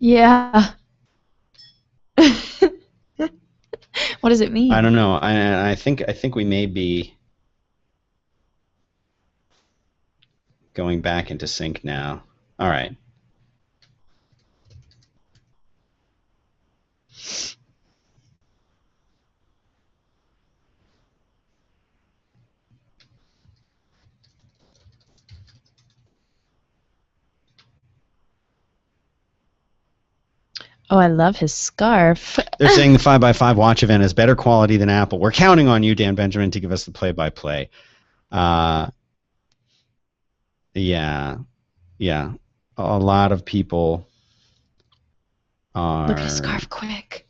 Yeah. What does it mean? I don't know. I think we may be going back into sync now. All right. Oh, I love his scarf. They're saying the 5x5 watch event is better quality than Apple. We're counting on you, Dan Benjamin, to give us the play-by-play. Yeah. A lot of people are... Look at his scarf, quick.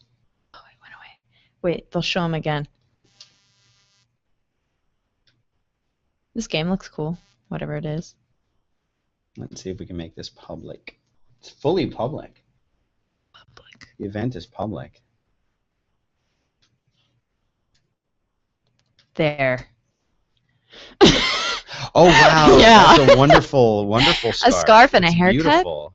Oh, it went away. Wait, they'll show him again. This game looks cool, whatever it is. Let's see if we can make this public. It's fully public. The event is public. There. Oh, wow. Yeah. That's a wonderful, wonderful scarf. A scarf and it's a haircut? Beautiful.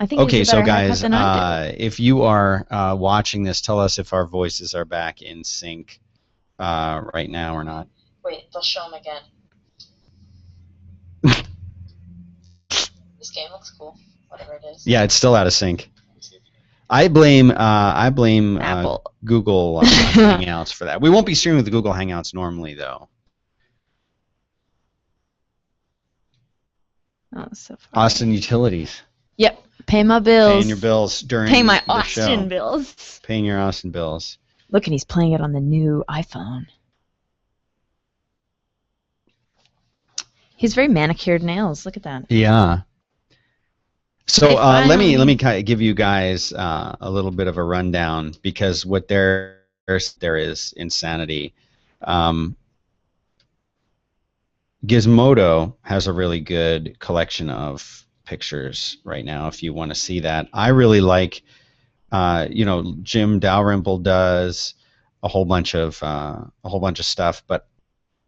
I think Okay, it's a so better guys, haircut than I did. if you are watching this, tell us if our voices are back in sync right now or not. Wait, they'll show him again. This game looks cool, whatever it is. Yeah, it's still out of sync. I blame Apple. Google Hangouts for that. We won't be streaming with the Google Hangouts normally, though. Oh, so far. Austin Utilities. Yep. Pay my bills. Paying your bills during Pay my the Austin show. bills. Paying your Austin bills. Look, and he's playing it on the new iPhone. He's very manicured nails. Look at that. Yeah. So let me finally- give you guys a little bit of a rundown, because what there is insanity. Gizmodo has a really good collection of pictures right now. If you want to see that, I really like. Jim Dalrymple does a whole bunch of stuff, but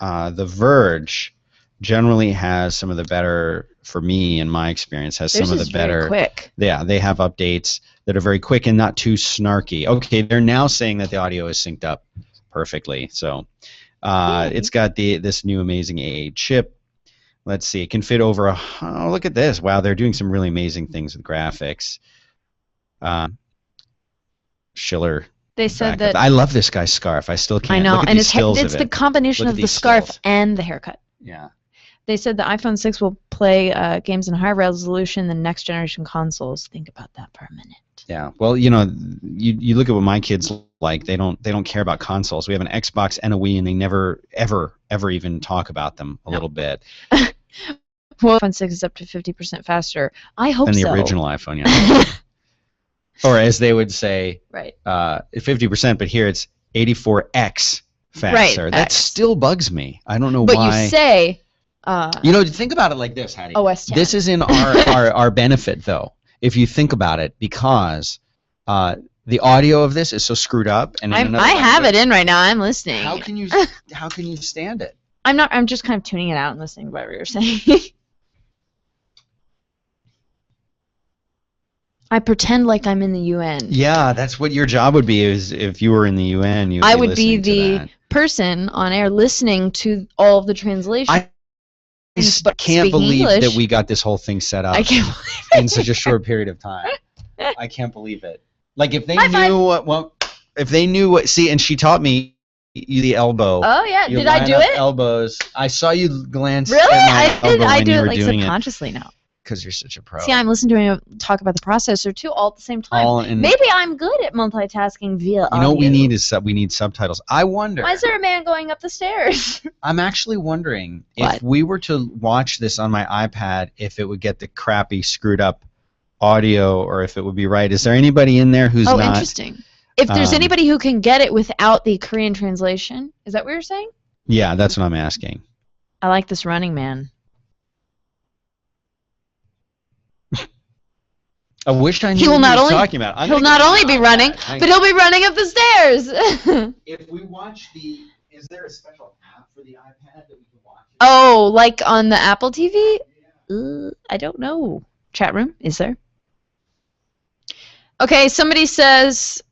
The Verge generally has some of the better, for me in my experience, has Theirs some of is the very better. quick. Yeah, they have updates that are very quick and not too snarky. Okay, they're now saying that the audio is synced up perfectly. So it's got this new amazing AA chip. Let's see, it can fit over oh, look at this. Wow, they're doing some really amazing things with graphics. Schiller. They said backup. that. I love this guy's scarf. I still can't. I know, Look at and these it's stills it's of the it. combination Look at of the these scarf stills. and the haircut. Yeah. They said the iPhone 6 will play games in higher resolution than next generation consoles. Think about that for a minute. Yeah. Well, you look at what my kids like. They don't care about consoles. We have an Xbox and a Wii, and they never ever even talk about them a little bit. Well, iPhone 6 is up to 50% faster. I hope Than the so. original iPhone, yeah. Or as they would say, Right. 50%, but here it's 84x faster. Right, That X. still bugs me. I don't know But why. you say. Think about it like this, Hattie. OS 10. This is in our benefit, though, if you think about it, because the audio of this is so screwed up. And in another I have language. it in right now. I'm listening. How can you stand it? I'm just kind of tuning it out and listening to what you're saying. I pretend like I'm in the UN. Yeah, that's what your job would be. Is if you were in the UN, you. I would be listening to the that. person on air listening to all of the translation. I just but can't speaking believe English. that we got this whole thing set up I can't believe it. in such a short period of time. I can't believe it. Like if they High five. knew if they knew what. See, and she taught me the elbow. Oh yeah, You did I line do up it? Elbows. I saw you glance. Really? At my elbow I when do you it were like doing subconsciously now. because you're such a pro. See, I'm listening to him talk about the processor too, all at the same time. All in- Maybe I'm good at multitasking via You know what we audio. need is we need subtitles. I wonder. Why is there a man going up the stairs? I'm actually wondering What? if we were to watch this on my iPad, if it would get the crappy, screwed up audio, or if it would be right. Is there anybody in there who's Oh, not? interesting. If there's anybody who can get it without the Korean translation, is that what you're saying? Yeah, that's what I'm asking. I like this running man. I wish I knew He will what not you were only- talking about. He'll not only be running, but he'll be running up the stairs. If we watch is there a special app for the iPad that we can watch? Oh, like on the Apple TV? I don't know. Chat room, is there? Okay, somebody says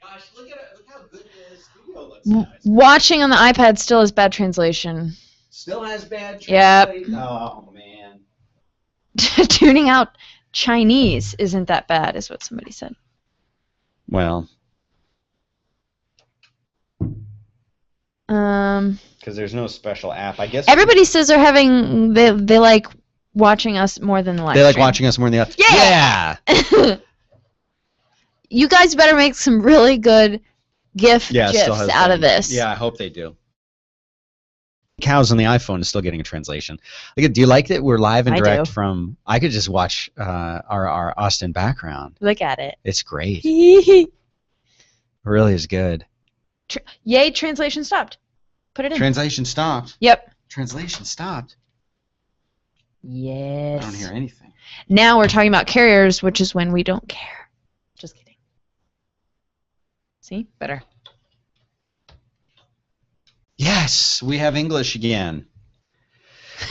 Gosh, look how good this video looks, guys. watching on the iPad still has bad translation. Still has bad Yep. translation. Oh man. Tuning out Chinese isn't that bad, is what somebody said. Well, because there's no special app, I guess. Everybody says they're having they like watching us more than the live They like stream. watching us more than the other. Yeah. You guys better make some really good GIFs out of this. Yeah, I hope they do. Cows on the iPhone is still getting a translation. Do you like that we're live and I direct do. from? I could just watch our Austin background. Look at it. It's great. It really is good. Yay! Translation stopped. Put it in. Translation stopped. Yep. Translation stopped. Yes. I don't hear anything. Now we're talking about carriers, which is when we don't care. Just kidding. See? Better. Yes, we have English again.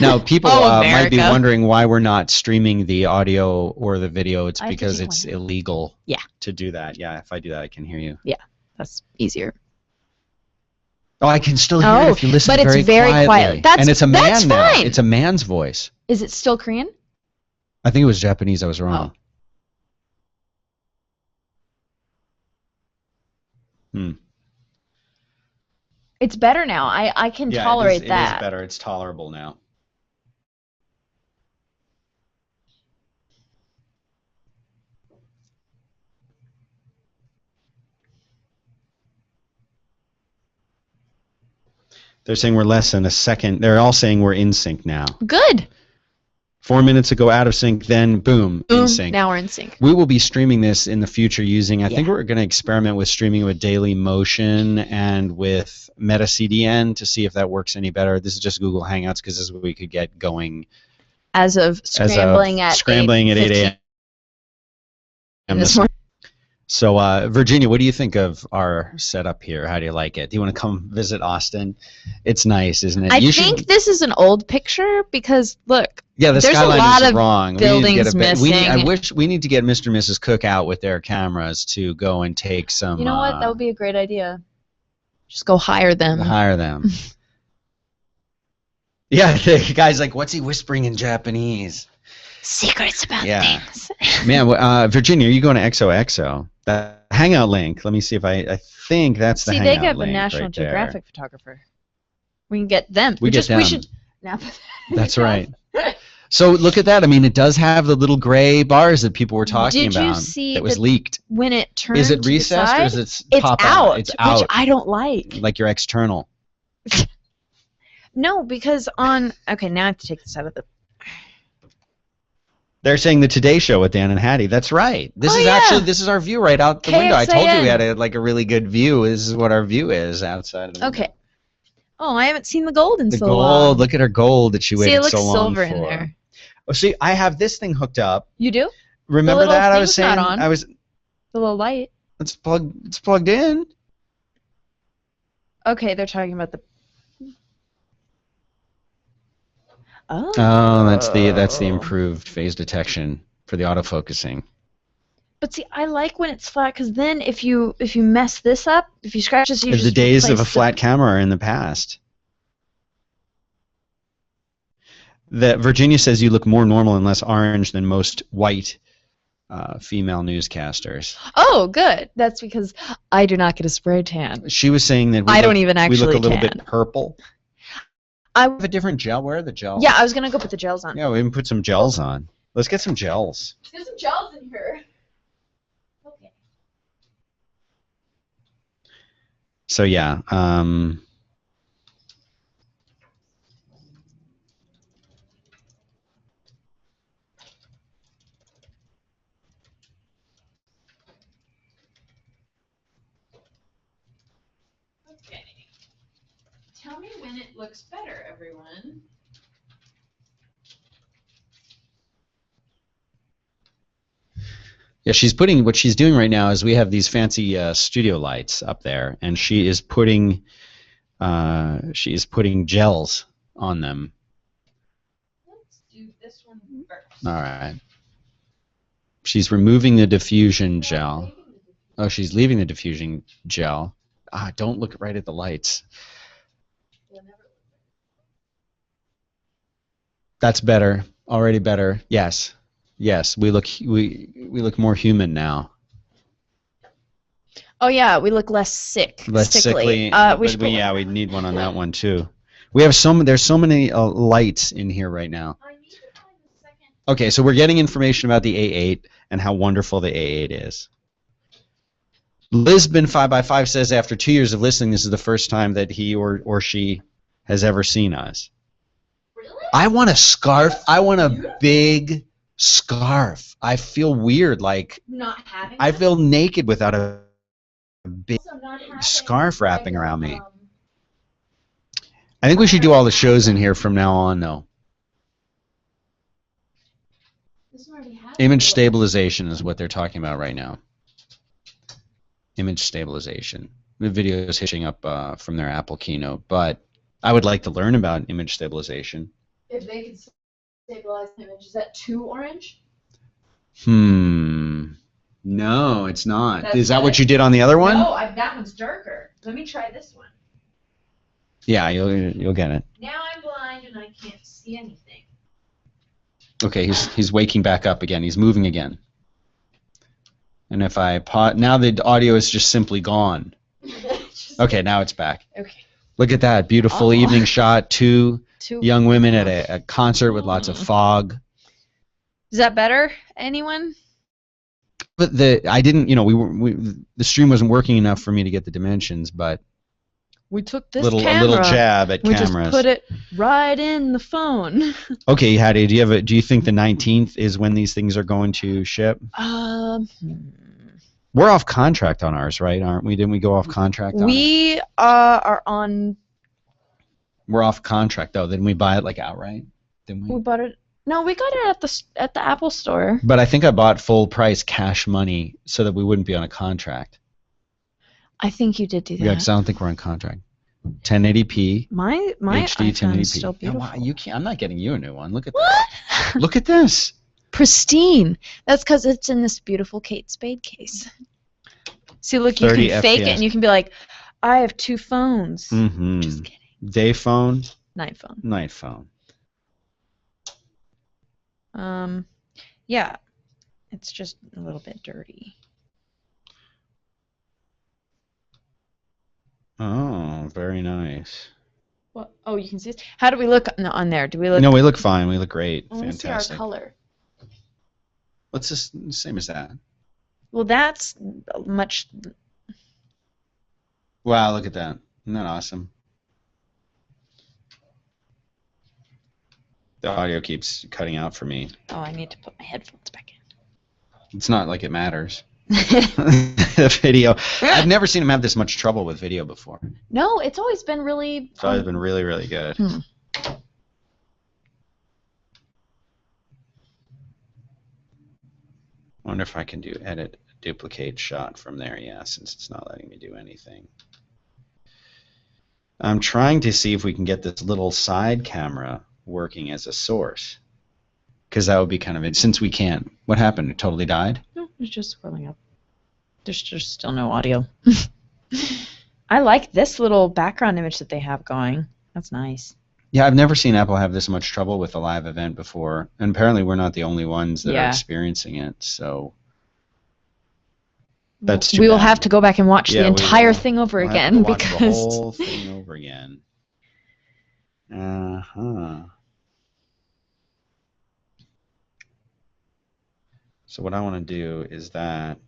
Now, people Oh, might be America. wondering why we're not streaming the audio or the video. It's I have to because keep it's wondering. illegal Yeah. to do that. Yeah, if I do that, I can hear you. That's easier. Oh, I can still hear it Oh, if you listen but it's very quietly. quiet. That's- and it's a that's man now. fine. It's a man's voice. Is it still Korean? I think it was Japanese. I was wrong. It's better now. I can Yeah, tolerate it is that. better. It's tolerable now. They're saying we're less than a second. They're all saying we're in sync now. Good. 4 minutes ago, out of sync. Then boom, in sync. Now we're in sync. We will be streaming this in the future using, I think Yeah. we're going to experiment with streaming with Daily Motion and with Meta CDN to see if that works any better. This is just Google Hangouts because this is what we could get going As of scrambling at 8 a.m. this morning. So, Virginia, what do you think of our setup here? How do you like it? Do you want to come visit Austin? It's nice, isn't it? I think this is an old picture because look, yeah, the there's a skyline lot is of wrong. buildings I missing. wish we need to get Mr. and Mrs. Cook out with their cameras to go and take some. you know what? That would be a great idea. Just go hire them. Hire them. Yeah, the guy's like, what's he whispering in Japanese? Secrets about Yeah. things. Man, Virginia, are you going to XOXO? That Hangout link. Let me see if I think that's the See, Hangout they got a link National right there. Geographic photographer. We can get them. We get them. We should. That's right. So look at that. I mean, it does have the little gray bars that people were talking Did you about. see that was that leaked. When it turns Is it to the recessed or side, is it it's pop out, It's out. which I don't like. Like your external. No, because on. Okay, now I have to take this out of the. They're saying the Today Show with Dan and Hattie. That's right. This Oh, is yeah. actually this is our view right out the window. I told you we KXAN. had a really good view. This is what our view is outside of the window. Okay. Oh, I haven't seen the gold in The so gold. long. Look at her gold that she See, waited it looks so long silver for. in there. Oh, see, I have this thing hooked up. You do? Remember little that I was thing's saying? not on. I was. The little light. It's plugged in. Okay, they're talking about the. Oh. Oh, that's the improved phase detection for the autofocusing. But see, I like when it's flat because then if you mess this up, if you scratch this, you just The days of a replace flat camera are in the past. That Virginia says you look more normal and less orange than most white female newscasters. Oh, good. That's because I do not get a spray tan. She was saying that I don't even we actually look a little tan. bit purple. I Have a different gel. Where are the gels? yeah, I was gonna go put the gels on. Yeah, we can put some gels on. Let's get some gels. There's some gels in here. Okay. So yeah, Okay. Tell me when it looks better, everyone. yeah, she's putting what she's doing right now is we have these fancy studio lights up there, and she is putting gels on them. Let's do this one first. All right. She's removing the diffusion gel. Oh, she's leaving the diffusion gel. Don't look right at the lights. That's better. Already better. Yes. Yes, we look more human now. Oh yeah, we look less sick. Less sickly. We need one on that one too. We have there's so many lights in here right now. Okay, so we're getting information about the A8 and how wonderful the A8 is. Lisbon 5x5 says after 2 years of listening, this is the first time that he or she has ever seen us. Really? I want a scarf. I want a big scarf. I feel weird, like Not having. I feel naked without a big Also not having, scarf wrapping around me. um, I think we should do all the shows in here from now on, though. This one already has Image it. stabilization is what they're talking about right now. Image stabilization. The video is hitching up from their Apple keynote, but I would like to learn about image stabilization. If they could stabilize the image, is that too orange? No, it's not. That's Is that what it. you did on the other one? No, that one's darker. Let me try this one. Yeah, you'll get it. Now I'm blind and I can't see anything. Okay, he's waking back up again. He's moving again. And if I pause, now the audio is just simply gone. Okay, now it's back. Okay. Look at that beautiful Oh. evening shot. Two Two. young women at a concert with lots of fog. Is that better? Anyone? But I didn't, the stream wasn't working enough for me to get the dimensions, but We took this a camera. little jab at we cameras. just put it right in the phone. Okay, Hattie, do you think the 19th is when these things are going to ship? We're off contract on ours, right? Aren't we? Didn't we go off contract on it? We are on. We're off contract though. Didn't we buy it like outright? Didn't We we? bought it. No, we got it at the Apple Store. But I think I bought full price cash money so that we wouldn't be on a contract. I think you did do that. Yeah, because I don't think we're on contract. 1080p. My HD iPhone 1080p. is still Yeah, beautiful. wow, you can't. I'm not getting you a new one. Look at What? that. Look at this. Pristine. That's because it's in this beautiful Kate Spade case. See, look, you 30 can fake it FPS. and you can be like, I have two phones. Mm-hmm. Just kidding. Day phone, Night phone. night phone. Yeah, it's just a little bit dirty. Oh, very nice. What? Oh, you can see it. How do we look on there? Do we look? No, we look fine. We look great. I want to see our Fantastic. color. What's this? Same as that. Well, that's much. Wow, look at that. Isn't that awesome? The audio keeps cutting out for me. Oh, I need to put my headphones back in. It's not like it matters. The video. I've never seen him have this much trouble with video before. No, it's always been really. It's always been really, really good. Hmm. Wonder if I can do edit duplicate shot from there. Yeah, since it's not letting me do anything. I'm trying to see if we can get this little side camera working as a source. Because that would be kind of it. Since we can't. What happened? It totally died? No, it's just scrolling up. There's just still no audio. I like this little background image that they have going. That's nice. Yeah, I've never seen Apple have this much trouble with a live event before. And apparently we're not the only ones that are Yeah. experiencing it. So that's too We will bad. have to go back and watch Yeah, the we entire will. thing over We'll have again to watch because the whole thing over again. Uh-huh. So what I want to do is that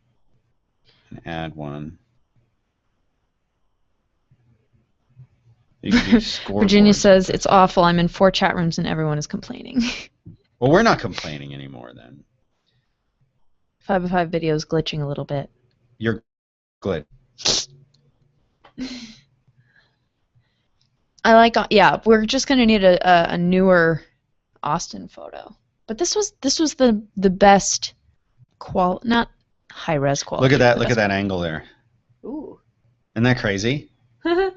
and add one. You can do Virginia scoreboards. says it's awful. I'm in 4 chat rooms and everyone is complaining. Well, we're not complaining anymore then. 5 video is glitching a little bit. You're good. I like. Yeah, we're just gonna need a newer Austin photo. But this was the best not high res quality. Look at that. the Look at best- that angle there. Ooh. Isn't that crazy? I'm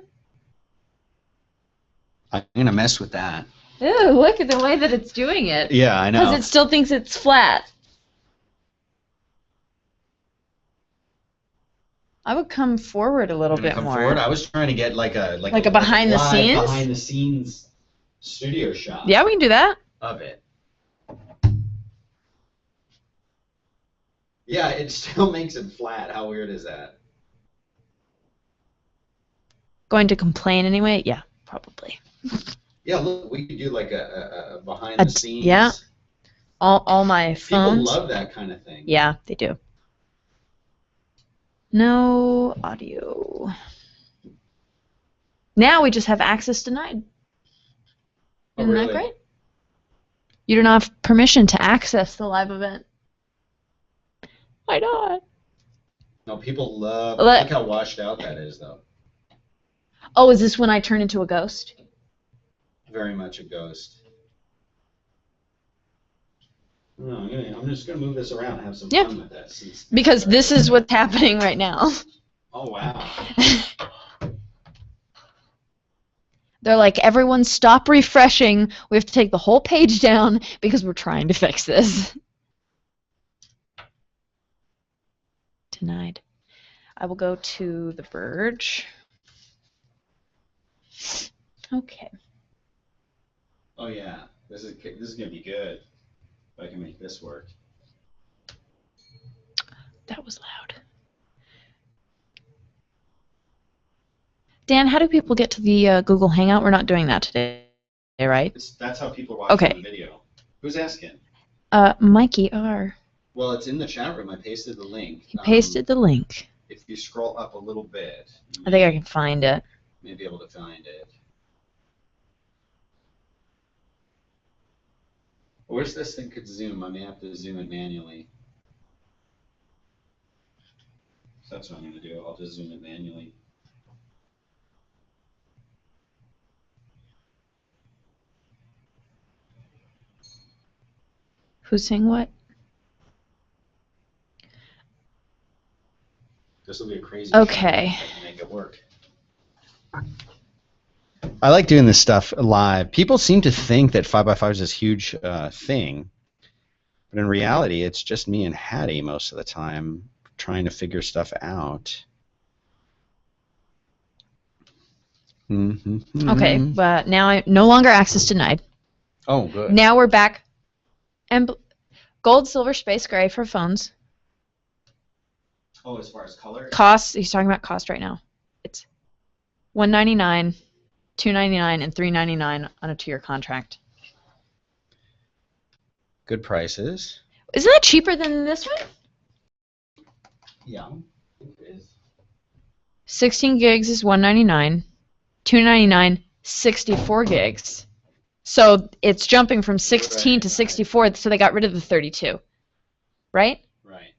gonna mess with that. Ew, look at the way that it's doing it. Yeah, I know. Because it still thinks it's flat. I would come forward a little Gonna bit come more. forward. I was trying to get like a behind the live scenes? behind the scenes studio shot. Yeah, we can do that. Of it. Yeah, it still makes it flat. How weird is that? Going to complain anyway? Yeah, probably. Yeah, look, we could do like a behind A the t- scenes. yeah. All my phones. People love that kind of thing. Yeah, they do. No audio. Now we just have access denied. Oh, Isn't really? that great? You don't have permission to access the live event. Why not? No, people love. Let- Look how washed out that is, though. Oh, is this when I turn into a ghost? Very much a ghost. No, I'm just gonna move this around and have some Yeah. fun with that. Since Because this is what's happening right now. Oh wow. They're like, everyone stop refreshing. We have to take the whole page down because we're trying to fix this. Denied. I will go to The Verge. Okay. Oh yeah. This is gonna be good. If I can make this work. That was loud. Dan, how do people get to the Google Hangout? We're not doing that today, right? That's how people watch Okay. the video. Who's asking? Mikey R. Well, it's in the chat room. I pasted the link. He pasted the link. If you scroll up a little bit, you I think I can find it. may be able to find it. I wish this thing could zoom. I may have to zoom it manually. So that's what I'm going to do. I'll just zoom it manually. Who's saying what? This will be a crazy. Okay. Show if I can make it work. I like doing this stuff live. People seem to think that 5x5 is this huge thing, but in reality, it's just me and Hattie most of the time trying to figure stuff out. Okay, but now I no longer access denied. Oh, good. Now we're back. And gold, silver, space gray for phones. Oh, as far as color? Cost, he's talking about cost right now. It's $199, $299, and $399 on a 2-year contract. Good prices. Isn't that cheaper than this one? Yeah. It is. 16 gigs is $199, $299, 64 gigs. So it's jumping from 16 to 64, so they got rid of the 32, right? Right.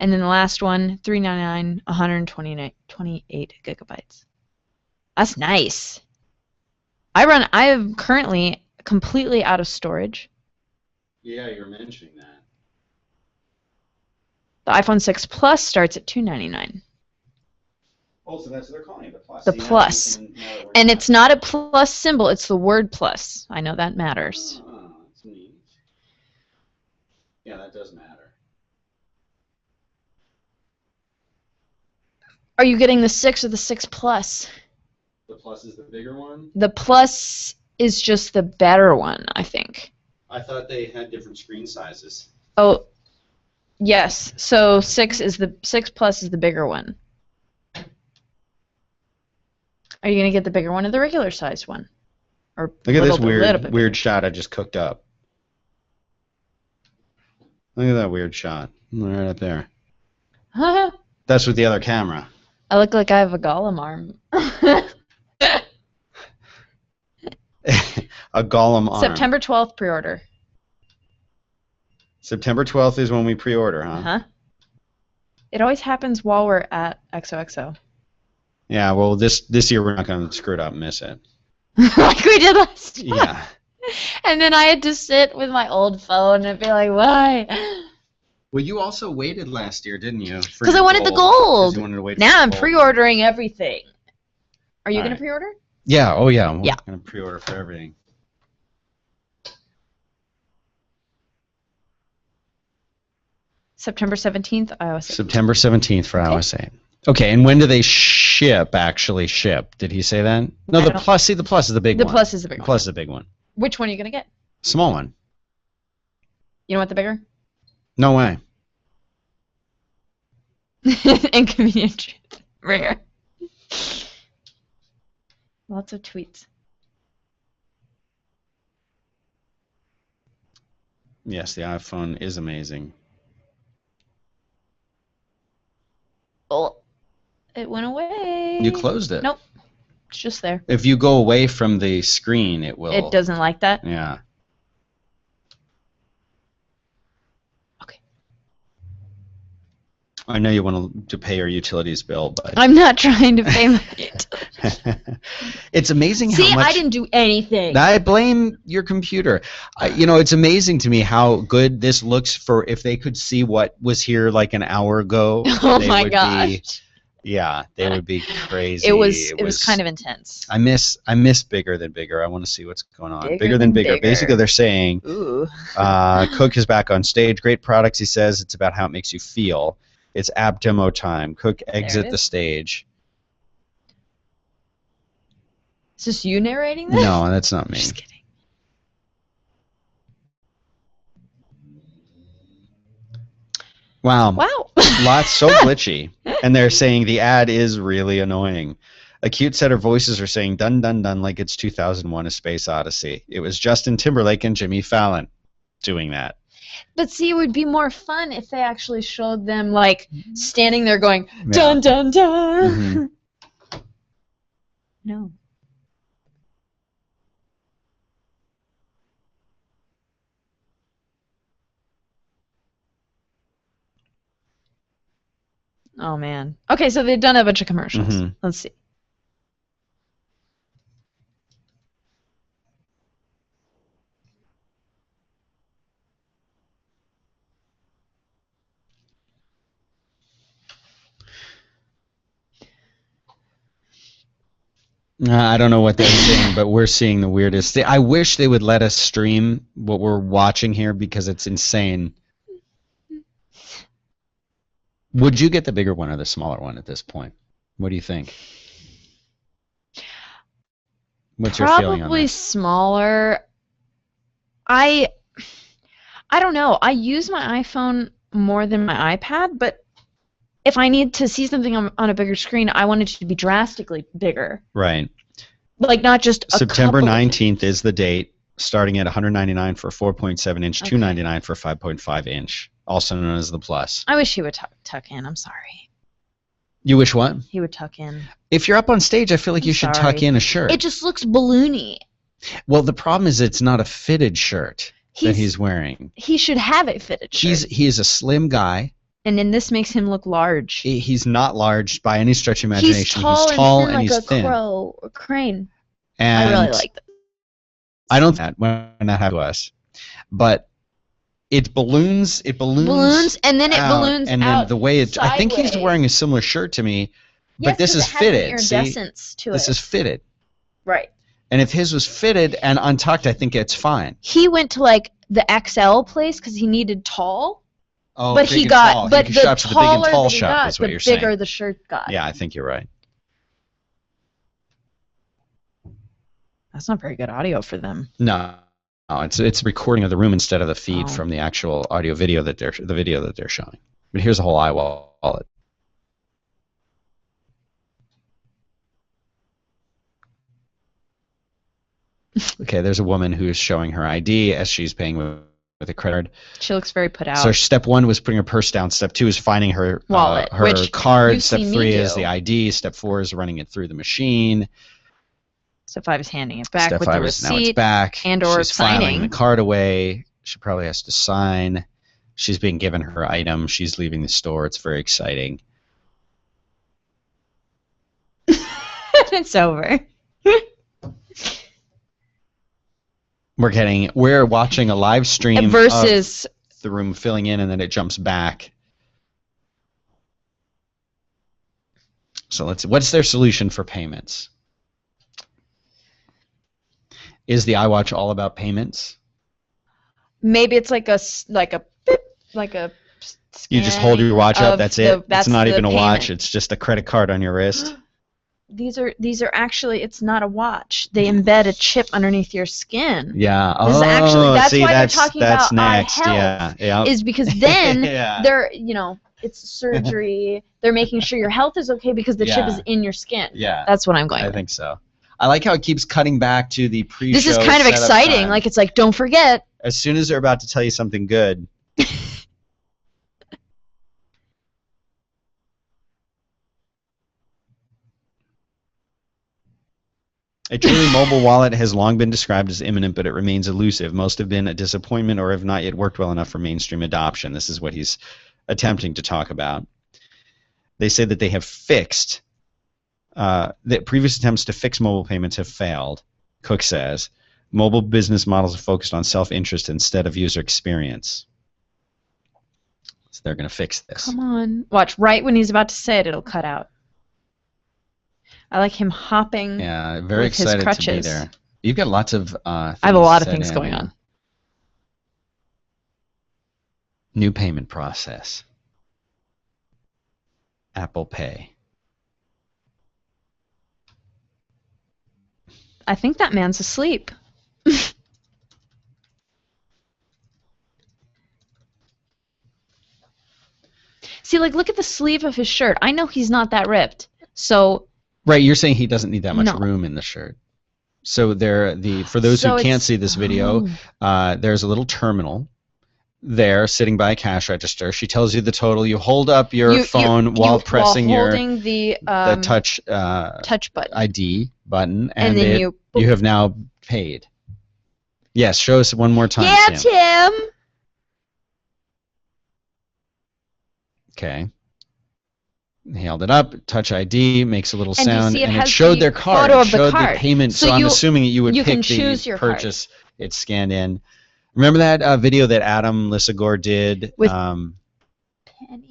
And then the last one, $399, 128 gigabytes. That's nice. I am currently completely out of storage. Yeah, you were mentioning that. The iPhone 6 Plus starts at $299. Oh, so that's what they're calling it, the Plus. The See, now Plus. we can- now that we're And talking- it's not a plus symbol, it's the word plus. I know that matters. Oh, that's neat. Yeah, that does matter. Are you getting the 6 or the 6 Plus? The Plus is the bigger one? The Plus is just the better one, I think. I thought they had different screen sizes. Oh, yes. So 6 Plus is the bigger one. Are you gonna get the bigger one or the regular sized one? Or Look at this little bit weird shot I just cooked up. Look at that weird shot. Right up there. bigger? That's with the other camera. I look like I have a Gollum arm. A Gollum arm. September 12th pre-order. September 12th is when we pre-order, huh? Uh-huh. It always happens while we're at XOXO. Yeah, well, this year we're not going to screw it up and miss it. Like we did last time. Yeah. And then I had to sit with my old phone and be like, why? Well, you also waited last year, didn't you? Because I wanted the gold. 'Cause you wanted to wait for Now the I'm gold. pre-ordering everything. Are you All going right. to pre-order? Yeah, oh yeah. We're Yeah. going to pre-order for everything. September 17th, iOS 8. September 17th for Okay. iOS 8. Okay, and when do they actually ship? Did he say that? No, I the don't- Plus. See, the Plus is the big The one. Plus is the big The one. Plus is the big one. Which one are you gonna get? Small one. You know what the bigger? No way. Inconvenient truth. Ringer. Lots of tweets. Yes, the iPhone is amazing. Oh, it went away. You closed it. Nope. It's just there. If you go away from the screen, it will. It doesn't like that. Yeah. Okay. I know you want to pay your utilities bill, but I'm not trying to pay my it's amazing See, how much. I didn't do anything. I blame your computer. It's amazing to me how good this looks for if they could see what was here like an hour ago. Oh they my would gosh. Yeah, they would be crazy. It was kind of intense. I miss bigger than bigger. I want to see what's going on. Bigger than bigger. bigger. Basically, they're saying Ooh. Cook is back on stage. Great products, he says. It's about how it makes you feel. It's app demo time. Cook exit the is. stage. Is this you narrating this? No, that's not me. Just kidding. Wow. Wow. Lots so glitchy. And they're saying the ad is really annoying. A cute set of voices are saying dun dun dun like it's 2001 A Space Odyssey. It was Justin Timberlake and Jimmy Fallon doing that. But see, it would be more fun if they actually showed them like standing there going dun dun dun. Mhm. No. Oh man. Okay, so they've done a bunch of commercials. Mhm. Let's see. I don't know what they're saying, but we're seeing the weirdest thing. I wish they would let us stream what we're watching here because it's insane. Would you get the bigger one or the smaller one at this point? What do you think? What's your feeling on Probably that? smaller. I don't know. I use my iPhone more than my iPad, but if I need to see something on a bigger screen, I want it to be drastically bigger. Right. Like not just a September couple of 19th is the date, starting at $199 for 4.7 inch, Okay. $299 for 5.5 inch, also known as the Plus. I wish he would tuck in. I'm sorry. You wish what? He would tuck in. If you're up on stage, I feel like I'm you should sorry. tuck in a shirt. It just looks balloony. Well, the problem is it's not a fitted shirt that he's wearing. He should have a fitted shirt. He is a slim guy. And then this makes him look large. He's not large by any stretch of imagination. He's tall, and like he's a thin. crow or crane. And I really like that. I don't think that when that happened to us, but it balloons. Balloons, and then it out, balloons and out then the way it. I think he's sideways. wearing a similar shirt to me, but Yes, this 'cause is it has an fitted. See, iridescence to this it. is fitted. Right. And if his was fitted and untucked, I think it's fine. He went to like the XL place because he needed tall, Oh, but big he and got tall. but He the shops at the big and taller tall that he shop got, is what the you're bigger saying. the shirt got. Yeah, I think you're right. That's not very good audio for them. No, it's recording of the room instead of the feed Oh. from the actual audio video the video that they're showing. But here's a whole eye wallet. Okay, there's a woman who is showing her ID as she's paying with a credit card. She looks very put out. So step 1 was putting her purse down. Step 2 is finding her Wallet, her which card. you've Step seen me 3 is do. the ID. Step 4 is running it through the machine. Step 5 is handing it back Step with 5 the is now it's receipt. back. and or She's filing signing. the card away. She probably has to sign. She's being given her item. She's leaving the store. It's very exciting. It's over. We're watching a live stream Versus of the room filling in, and then it jumps back. So what's their solution for payments? Is the iWatch all about payments? maybe it's like a beep, like a You just hold your watch up. That's it. That's it's not the even a watch. payment. It's just a credit card on your wrist. These are actually, it's not a watch. They embed a chip underneath your skin. Yeah. This is actually, that's see, why that's they're talking that's about next. eye health. Yeah. Is because then Yeah. they're, it's surgery. They're making sure your health is okay because the chip Yeah. is in your skin. Yeah. That's what I'm going I with. think so. I like how it keeps cutting back to the pre-show. This is kind of setup exciting. time. Like, it's like, don't forget. As soon as they're about to tell you something good. A truly mobile wallet has long been described as imminent, but it remains elusive. Most have been a disappointment or have not yet worked well enough for mainstream adoption. This is what he's attempting to talk about. They say that they have fixed, that previous attempts to fix mobile payments have failed, Cook says. Mobile business models are focused on self-interest instead of user experience. So they're going to fix this. Come on. Watch, right when he's about to say it, it'll cut out. I like him hopping. Yeah, very with his excited to be crutches. there. You've got lots of I have a lot of set things in. going on. New payment process. Apple Pay. I think that man's asleep. See, like, look at the sleeve of his shirt. I know he's not that ripped. So, Right, you're saying he doesn't need that much No. room in the shirt. So for those So who can't it's- see this video, there's a little terminal there sitting by a cash register. She tells you the total. You hold up your phone while pressing while holding the touch touch button. ID button, And and then you have now paid. Yes, show us one more time, Yeah, Sam. Tim. Okay. He held it up. Touch ID makes a little And you sound, see it and it has showed the their card. photo It of the showed card. the payment. So So I'm you- assuming that you would you can pick choose the your card. purchase. It's scanned in. Remember that video that Adam Lissagore did? With-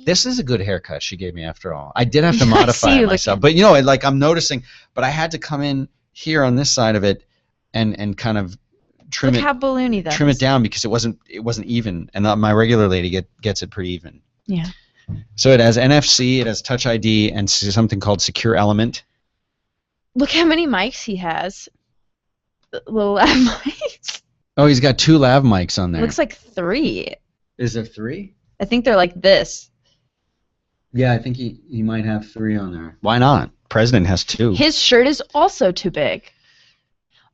This is a good haircut she gave me after all. I did have to I modify see it you myself, looking- but like I'm noticing. But I had to come in here on this side of it and kind of trim Look it how balloony that trim is. it down because it wasn't even, and my regular lady gets it pretty even. Yeah. So it has NFC, it has Touch ID, and something called Secure Element. Look how many mics he has. Little lav mics. Oh, he's got 2 lav mics on there. Looks like 3. Is there 3? I think they're like this. Yeah, I think he might have 3 on there. Why not? President has 2. His shirt is also too big.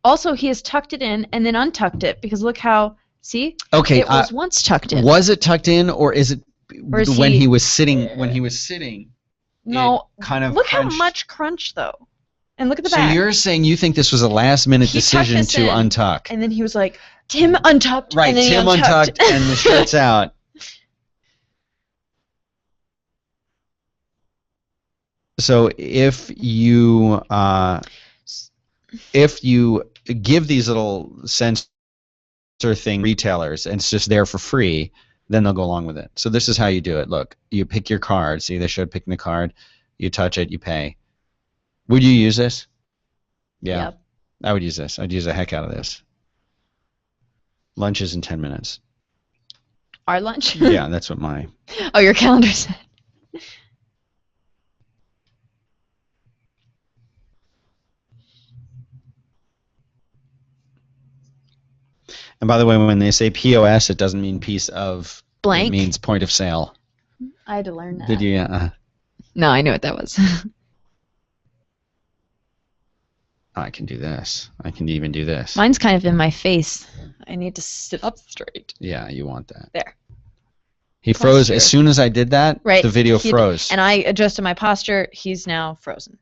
Also, he has tucked it in and then untucked it because look how, see? Okay, It was once tucked in. was it tucked in or is it Or is when he- he was sitting? When he was sitting, No. it kind of Look crunched. how much crunch, though. And look at the So back. you're saying you think this was a last-minute He tucked decision this to in. untuck? And then he was like, Tim untucked. Right, and then he Tim untucked and the shirt's out. So if you give these little sensor thing retailers and it's just there for free, then they'll go along with it. So this is how you do it. Look, you pick your card. See, they showed picking the card. You touch it, you pay. Would you use this? Yeah, Yep. I would use this. I'd use the heck out of this. Lunch is in 10 minutes. Our lunch? Yeah, that's what my... Oh, your calendar said. And by the way, when they say POS, it doesn't mean piece of... Blank. It means point of sale. I had to learn that. Did you? No, I knew what that was. I can do this. I can even do this. Mine's kind of in my face. I need to sit up straight. Yeah, you want that. There. He froze Posture. as soon as I did that. Right. The video He- froze. And I adjusted my posture. He's now frozen.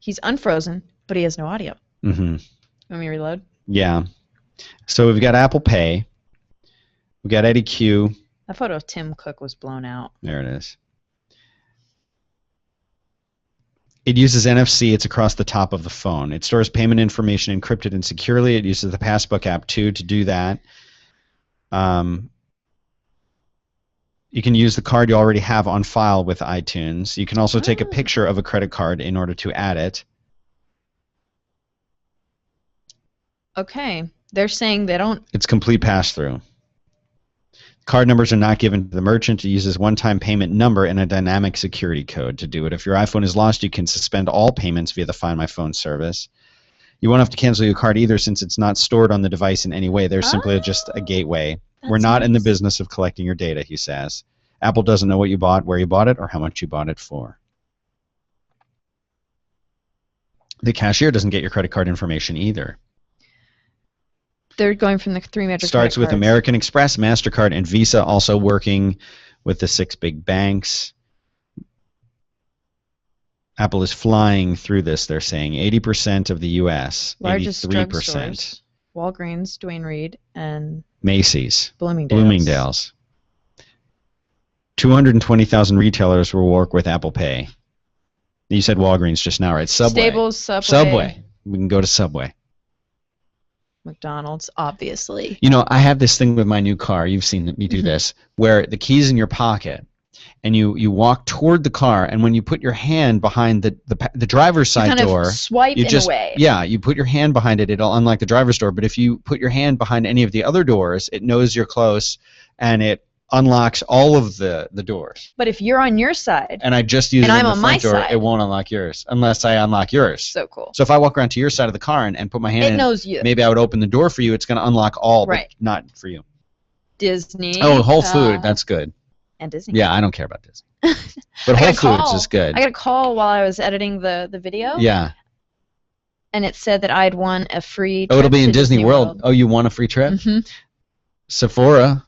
He's unfrozen, but he has no audio. Mm-hmm. Want me to reload? Yeah. So we've got Apple Pay. We've got Eddie Q. That photo of Tim Cook was blown out. There it is. It uses NFC. It's across the top of the phone. It stores payment information encrypted and securely. It uses the Passbook app too to do that. You can use the card you already have on file with iTunes. You can also take a Oh. picture of a credit card in order to add it. Okay. They're saying they don't. It's complete pass-through. Card numbers are not given to the merchant. It uses one-time payment number and a dynamic security code to do it. If your iPhone is lost, you can suspend all payments via the Find My Phone service. You won't have to cancel your card either since it's not stored on the device in any way. They're simply just a gateway. We're not in the business of collecting your data, he says. Apple doesn't know what you bought, where you bought it, or how much you bought it for. The cashier doesn't get your credit card information either. They're going from the 3 major Starts credit with cards. American Express, MasterCard, and Visa, also working with the 6 big banks. Apple is flying through this, they're saying. 80% of the U.S., Largest 83%. drugstores. Walgreens, Duane Reade, and Macy's, Bloomingdale's. Bloomingdale's. 220,000 retailers will work with Apple Pay. You said Walgreens just now, right? Subway. Staples, Subway. We can go to Subway. McDonald's, obviously. You know, I have this thing with my new car. You've seen me do this, where the key's in your pocket, and you walk toward the car, and when you put your hand behind the driver's side kind door, of swipe you in just a way. yeah, you put your hand behind it. It'll unlock the driver's door. But if you put your hand behind any of the other doors, it knows you're close, and it unlocks all of the doors. But if you're on your side, And I just use And it I'm in the on my front door. side. It won't unlock yours unless I unlock yours. so cool. So if I walk around to your side of the car and put my hand It in, knows you. maybe I would open the door for you. It's going to unlock all, Right. but not for you. Disney. Oh, Whole Food, that's good. And Disney. Yeah, I don't care about Disney. But I Whole got a call. Foods is good. I got a call while I was editing the video. Yeah. And it said that I'd won a free Oh, it'll trip be in to Disney World. Oh, you won a free trip? Mhm. Sephora,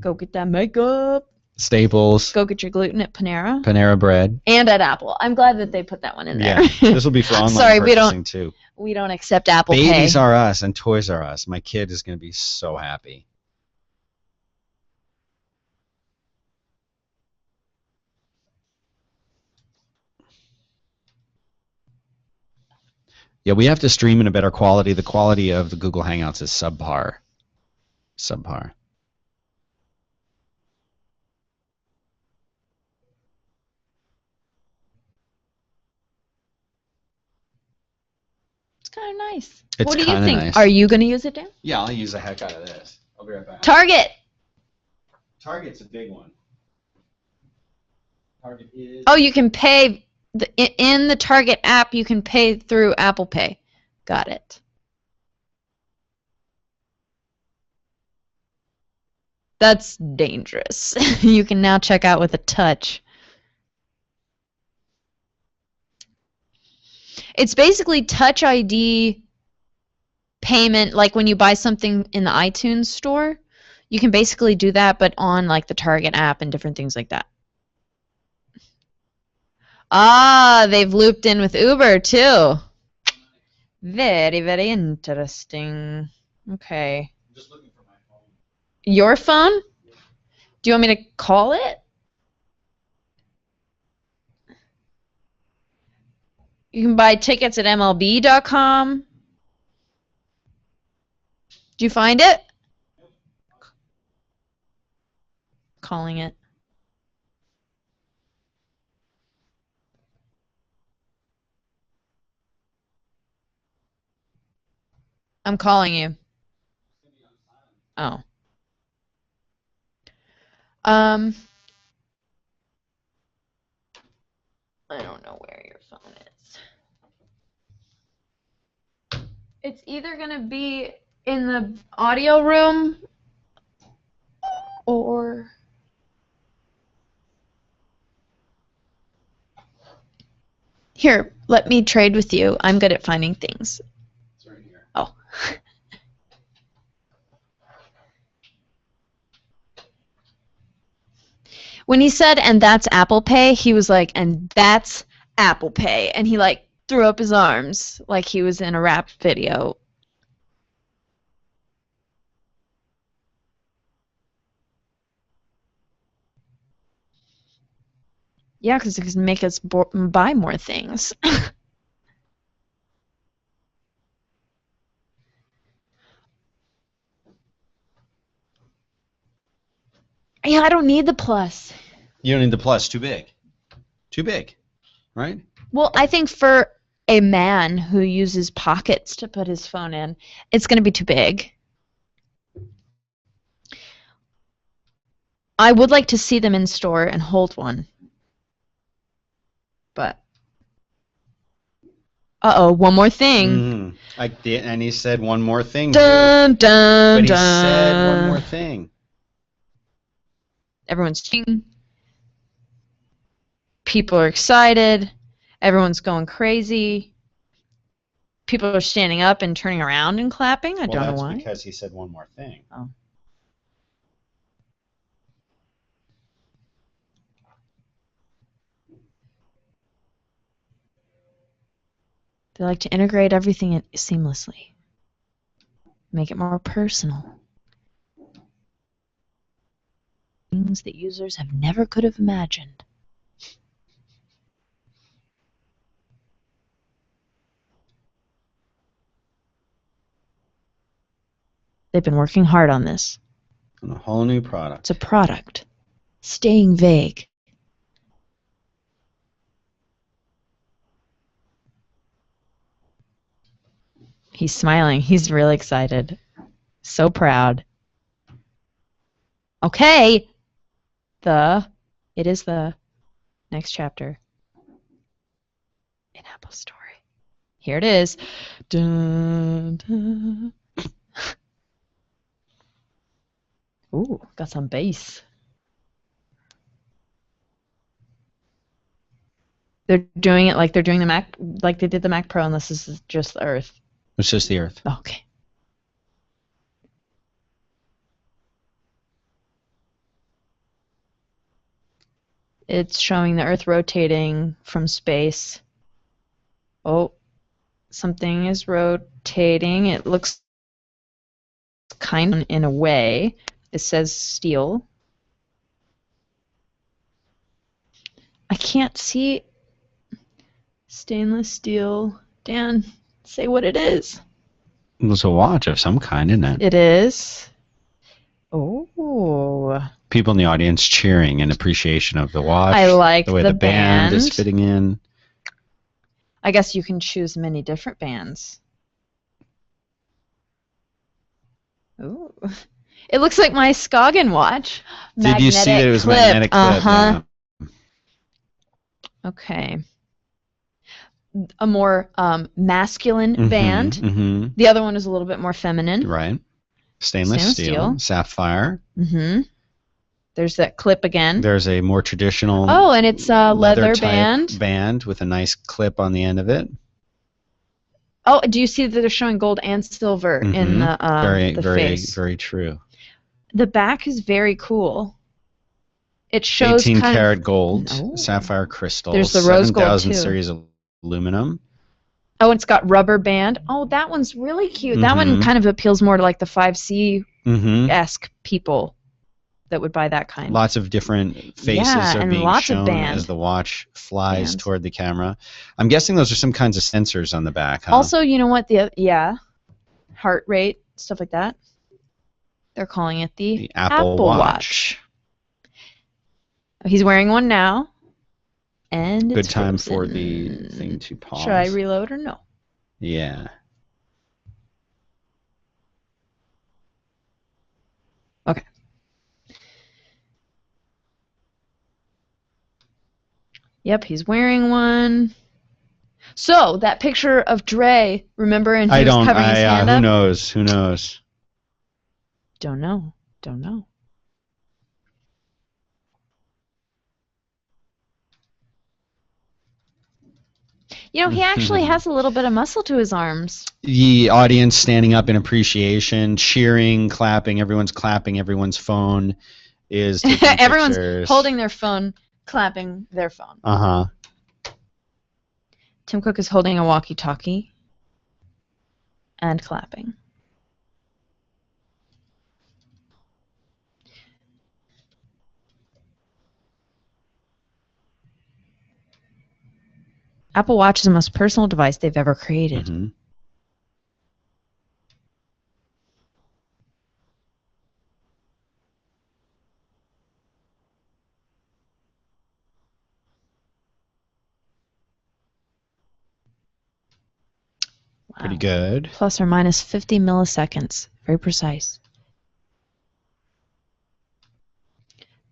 Go get that makeup. Staples, Go get your gluten at Panera. Panera Bread. And at Apple. I'm glad that they put that one in there. Yeah, this will be for online Sorry, we purchasing don't- too. We don't accept Apple Babies Pay. R Us and Toys R Us. My kid is going to be so happy. Yeah, we have to stream in a better quality. The quality of the Google Hangouts is subpar. Subpar. It's kind of nice. It's what do you kinda think? nice. Are you going to use it, Dan? Yeah, I'll use the heck out of this. I'll be right back. Target. Target's a big one. Target is... Oh, you can pay in the Target app. You can pay through Apple Pay. Got it. That's dangerous. You can now check out with a touch. It's basically Touch ID payment, like when you buy something in the iTunes store. You can basically do that, but on like the Target app and different things like that. Ah, they've looped in with Uber too. Very, very interesting. Okay. I'm just looking for my phone. Your phone? Do you want me to call it? You can buy tickets at MLB.com. Did you find it? Calling it. I'm calling you. Oh. I don't know where your phone is. It's either going to be in the audio room or... Here, let me trade with you. I'm good at finding things. It's right here. Oh. When he said, and that's Apple Pay, he was like, and that's Apple Pay. And he like threw up his arms like he was in a rap video. Yeah, because it can make us buy more things. Yeah, I don't need the plus. You don't need the plus. Too big. Too big. Right? Well, I think for a man who uses pockets to put his phone in, it's going to be too big. I would like to see them in store and hold one. But one more thing. Mhm. And he said one more thing. Too. Dun dun But he dun. said one more thing. Everyone's cheering. People are excited. Everyone's going crazy. People are standing up and turning around and clapping. I don't know why. That's because he said one more thing. Oh. They like to integrate everything seamlessly. Make it more personal. Things that users have never could have imagined. They've been working hard on this. On a whole new product. It's a product. Staying vague. He's smiling. He's really excited. So proud. Okay. It is the next chapter in Apple Story. Here it is. Dun, dun. Ooh, got some bass. They're doing it like they're doing the Mac, like they did the Mac Pro, and this is just the Earth. It's just the Earth. Okay. It's showing the Earth rotating from space. Oh, something is rotating. It looks kind of in a way. It says steel. I can't see. Stainless steel. Dan, say what it is. It's a watch of some kind, isn't it? It is. Oh. People in the audience cheering in appreciation of the watch. I like the way the band is fitting in. I guess you can choose many different bands. Ooh. It looks like my Skagen watch. Did you see that it was magnetic clip? Uh-huh. Yeah. Okay. A more masculine band. Mm-hmm. The other one is a little bit more feminine. Right. Stainless steel. Sapphire. Mm-hmm. There's that clip again. There's a more traditional. Oh, and it's a leather type band with a nice clip on the end of it. Oh, do you see that they're showing gold and silver in the face? Very true. The back is very cool. It shows 18 karat gold, Oh. sapphire crystal. There's the rose gold 7,000 too. series aluminum. Oh, it's got rubber band. Oh, that one's really cute. That one kind of appeals more to like the 5C-esque people that would buy that kind. Lots of different faces are and being lots shown of band. as the watch flies toward the camera. I'm guessing those are some kinds of sensors on the back, huh? Also, you know what? Heart rate, stuff like that. They're calling it the Apple Watch. He's wearing one now. And Good it's time frozen. for the thing to pause. Should I reload or no? Yeah. Okay. Yep, he's wearing one. So, that picture of Dre, remember, and he was covering his hand up? Who knows? Who knows? Don't know. You know, he actually has a little bit of muscle to his arms. The audience standing up in appreciation, cheering, clapping. Everyone's clapping. Everyone's phone is taking Everyone's pictures. holding their phone, clapping their phone. Uh-huh. Tim Cook is holding a walkie-talkie and clapping. Apple Watch is the most personal device they've ever created. Mm-hmm. Wow. Pretty good. Plus or minus 50 milliseconds. Very precise.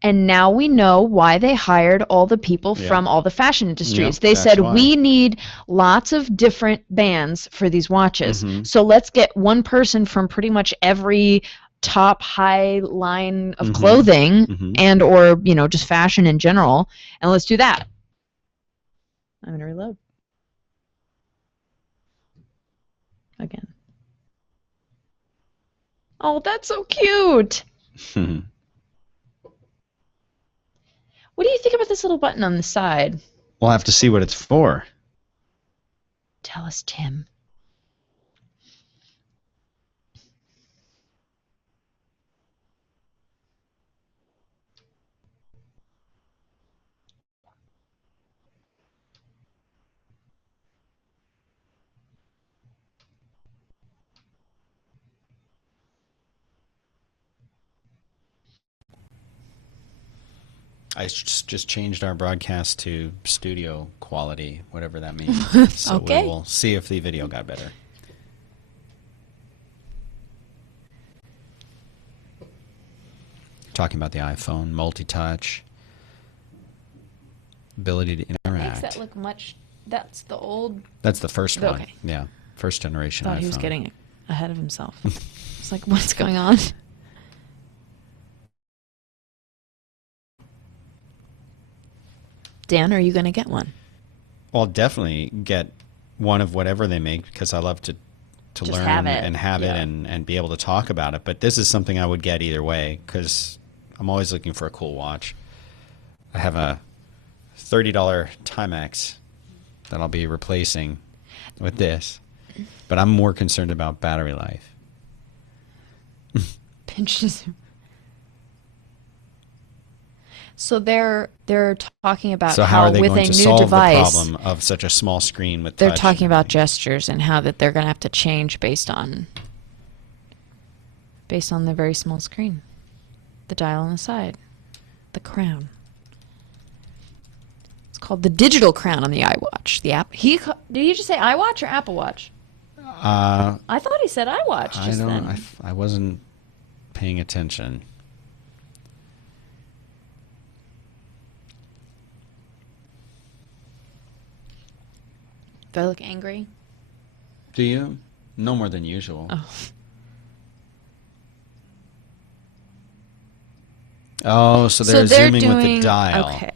And now we know why they hired all the people Yeah. from all the fashion industries. Yep, They that's said, why. we need lots of different bands for these watches. Mhm. So let's get one person from pretty much every top high line of Mhm. clothing Mhm. and or, just fashion in general, and let's do that. I'm going to reload. Again. Oh, that's so cute. What do you think about this little button on the side? We'll have to see what it's for. Tell us, Tim. I just changed our broadcast to studio quality, whatever that means. So Okay. we will see if the video got better. Talking about the iPhone, multi-touch, ability to interact. Makes that look much. That's the old. That's the first one. Okay. Yeah, first generation Thought iPhone. he was getting ahead of himself. It's like, what's going on? Dan, are you going to get one? Well, I'll definitely get one of whatever they make because I love to Just learn have it. and have it Yeah. and be able to talk about it. But this is something I would get either way because I'm always looking for a cool watch. I have a $30 Timex that I'll be replacing with this, but I'm more concerned about battery life. Pinches. So they're talking about So how are they with going a to new solve device, the problem of such a small screen with they're touch talking and about everything? gestures and how that they're going to have to change based on the very small screen, the dial on the side, the crown. It's called the digital crown on the iWatch. The app. Did he just say iWatch or Apple Watch? I thought he said iWatch just then. I wasn't paying attention. Do I look angry? Do you? No more than usual. Oh. Oh, so they're zooming with the dial. Okay.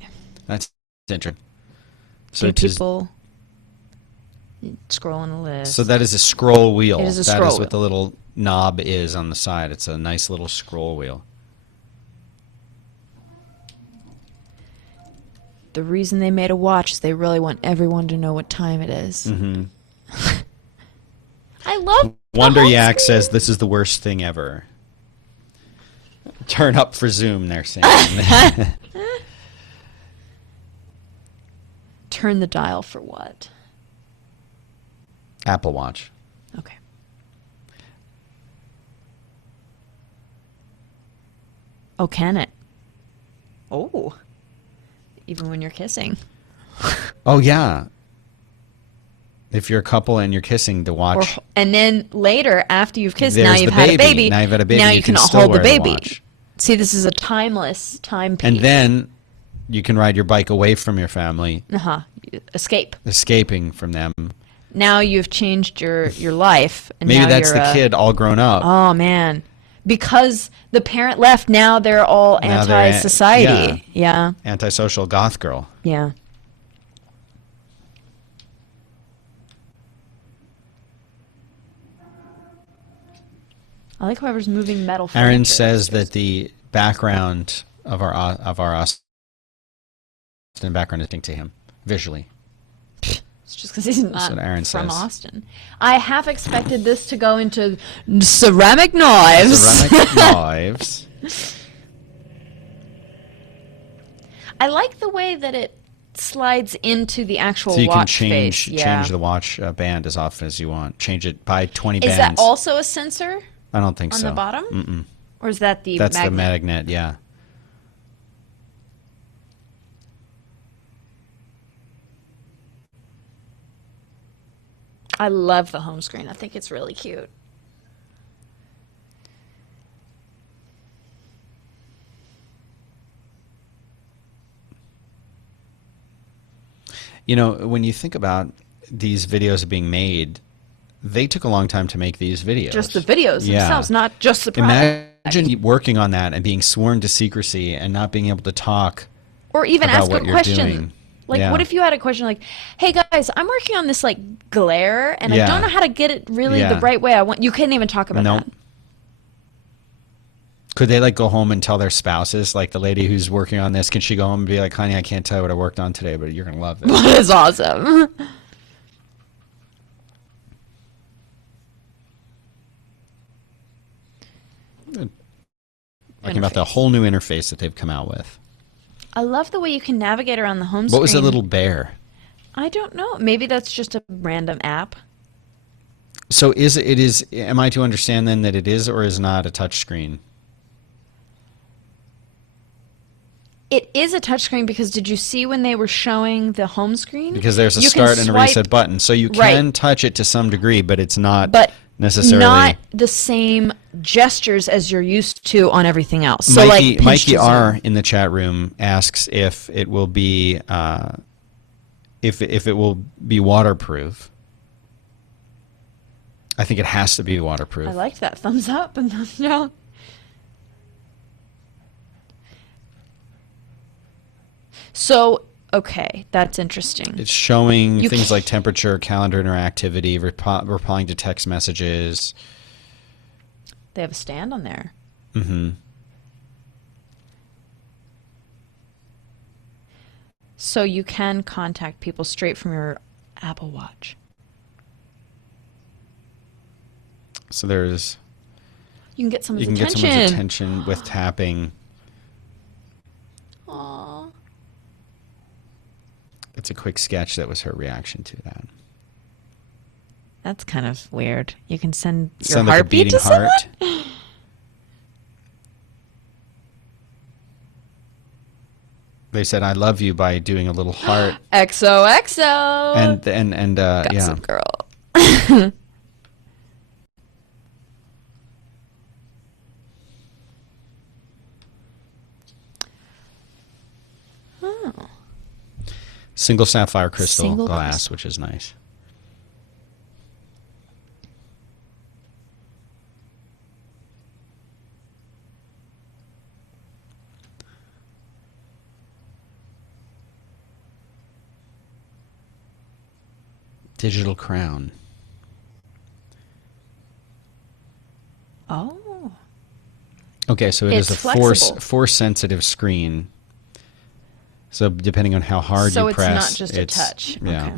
That's interesting. So Do to- people scroll on a list? So that is a scroll wheel. It is a That scroll is what wheel. the little knob is on the side. It's a nice little scroll wheel. The reason they made a watch is they really want everyone to know what time it is. Mm-hmm. I love Wonder the Yak home says this is the worst thing ever. Turn up for Zoom, they're saying. screen. Turn the dial for what? Apple Watch. Okay. Oh, can it? Oh. Even when you're kissing. Oh, yeah. If you're a couple and you're kissing, the watch. And then later, after you've kissed, now There's you've the had a baby. baby. Now you've had a baby, Now you you can can still hold the wear the baby. watch. See, this is a timeless timepiece. And then you can ride your bike away from your family, Escape. escaping from them. Now you've changed your life. And Maybe now that's you're the kid all grown up. Oh, man. Because the parent left, now they're all Now they're anti-society. Yeah. Antisocial goth girl. Yeah. I like whoever's moving metal furniture. Aaron says that the background of our Austin background is distinct to him visually. It's just because he's not what Aaron from says. Austin. I half expected this to go into ceramic knives. Ceramic knives. I like the way that it slides into the actual So you can watch face. Yeah. change the watch band as often as you want. Change it by 20 Is bands. that also a sensor I don't think on so. the bottom? Mm-mm. Or is that the That's magnet? the magnet, yeah. I love the home screen. I think it's really cute. You know, when you think about these videos being made, they took a long time to make these videos. Just the videos Yeah. themselves, not just the product. Imagine working on that and being sworn to secrecy and not being able to talk Or even about ask what a you're question. doing. Like, Yeah. what if you had a question like, "Hey guys, I'm working on this like glare, and I Yeah. don't know how to get it really Yeah. the right way. I want." You couldn't even talk about Nope. that. Could they like go home and tell their spouses, like the lady who's working on this, can she go home and be like, honey, I can't tell you what I worked on today, but you're going to love this. That is awesome. Talking about the Interface. whole new interface that they've come out with. I love the way you can navigate around the home screen. What was the little bear? I don't know. Maybe that's just a random app. So am I to understand then that it is or is not a touch screen? It is a touchscreen because did you see when they were showing the home screen? Because there's a You can start and a swipe- reset button. So you Right. can touch it to some degree, but it's not but necessarily. not the same gestures as you're used to on everything else. So Mikey, like pinch Mikey to zoom. R in the chat room asks if it will be if it will be waterproof. I think it has to be waterproof. I liked that thumbs up and thumbs down. So, okay, that's interesting. It's showing You things ca- like temperature, calendar interactivity, replying to text messages. They have a stand on there. Hmm. So you can contact people straight from your Apple Watch. So there's You can get someone's you can attention. get someone's attention with tapping. Aw. It's a quick sketch. That was her reaction to that. That's kind of weird. You can send your Sound like a heartbeat beating to someone? heart. They said "I love you" by doing a little heart, XOXO. and Got yeah. some girl. Oh. Single sapphire crystal Single glass, crystal. which is nice. Digital crown. Oh. Okay, so it is It's a flexible. force sensitive screen. So depending on how hard So you it's press, not just a touch. Yeah. Okay.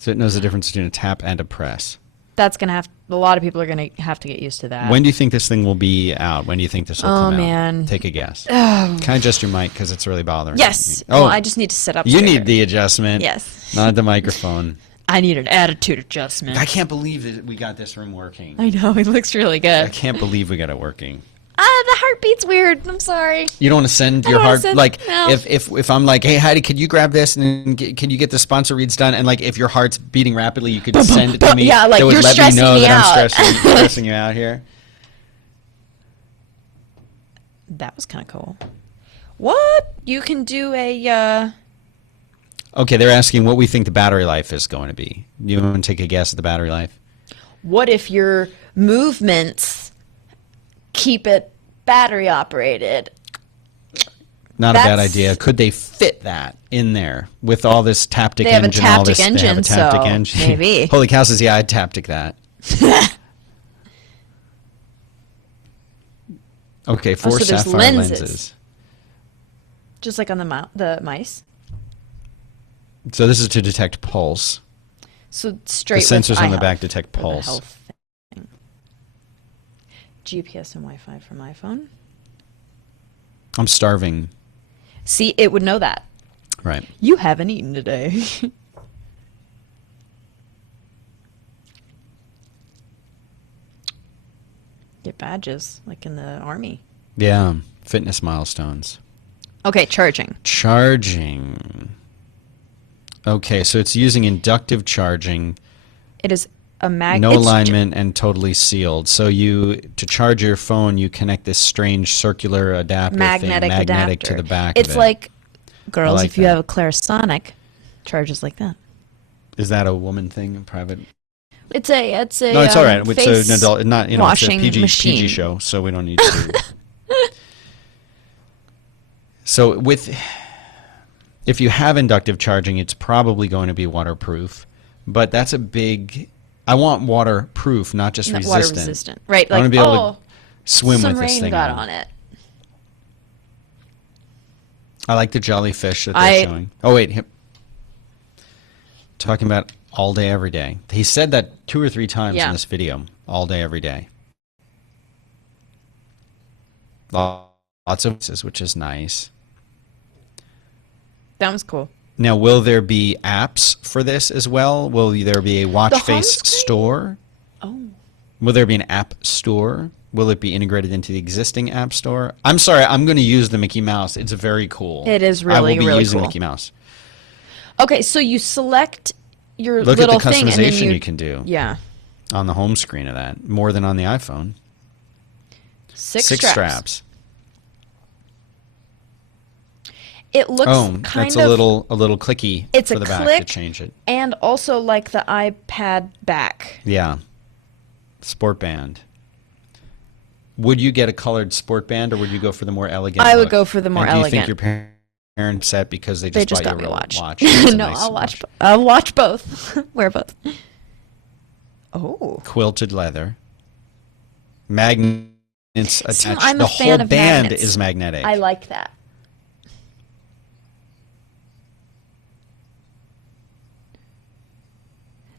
So it knows the difference between a tap and a press. That's gonna have a lot of people are gonna have to get used to that. When do you think this thing will be out? When do you think this will Oh, come out? man. Take a guess. Oh. Can I adjust your mic because it's really bothering Yes. me? Oh, Well, I just need to sit up. you straighter. need the adjustment. Yes. Not the microphone. I need an attitude adjustment. I can't believe that we got this room working. I know it looks really I good. can't believe we got it working. The heartbeat's weird. I'm sorry. You don't want to send I your don't wanna heart send- like no. if I'm like, hey Heidi, could you grab this and can you get the sponsor reads done? And like if your heart's beating rapidly, you could send it to me. Yeah, like, that would you're let me stressing know me that out. I'm stressing you out here. That was kind of cool. What? You can do a. Okay, they're asking what we think the battery life is going to be. You want to take a guess at the battery life? What if your movements keep it battery operated? Not a bad That's- idea. Could they fit that in there with all this Taptic They have a engine? All Taptic this, they have a engine, Taptic so engine. maybe. Holy cow says, yeah, I'd Taptic that. Okay, four so there's sapphire lenses. lenses. Just like on the mice. So this is to detect pulse. So The straight. sensors with on the iHealth, back detect or the pulse. health thing. GPS and Wi-Fi from iPhone. I'm starving. See, it would know that. Right. You haven't eaten today. Get badges, like in the army. Yeah. Fitness milestones. Okay, charging. Charging. Okay, so it's using inductive charging, It is a mag. no it's alignment, and totally sealed. So to charge your phone, you connect this strange circular adapter magnetic thing, magnetic adapter. to the back It's of it. like Girls, like if you that. have a Clarisonic, charges like that. Is that a woman thing? Private? It's a No, it's all right. It's face an adult, not it's a washing PG machine. show, so we don't need to. So if you have inductive charging, it's probably going to be waterproof, but that's a big. I want waterproof, not just Not resistant. water resistant, right? I Like, want to be able to swim some with this rain thing got on it. I like the jellyfish that they're showing. Oh wait, talking about all day, every day. He said that 2 or 3 times in this video. All day, every day. Lots of voices, which is nice. That was cool. Now, will there be apps for this as well? Will there be a watch face store? Oh. Will there be an app store? Will it be integrated into the existing app store? I'm sorry, I'm going to use the Mickey Mouse. It's very cool. It is really, I will be really using cool. Mickey Mouse. Okay, so you select your Look at the little thing, and then customization you can do Yeah. on the home screen of that. More than on the iPhone. 6 straps. It looks Oh, kind that's of a little clicky It's for a the back click. to change it. and also like the iPad back. Yeah. Sport band. Would you get a colored sport band, or would you go for the more elegant I would look? go for the more And do you elegant. think your parents set because they They just just bought got me you a a watch. watch? It's a No, nice I'll watch. I'll watch both. Wear both. Oh. Quilted leather. Magnets attached. I'm a the fan whole of band magnets. is magnetic. I like that.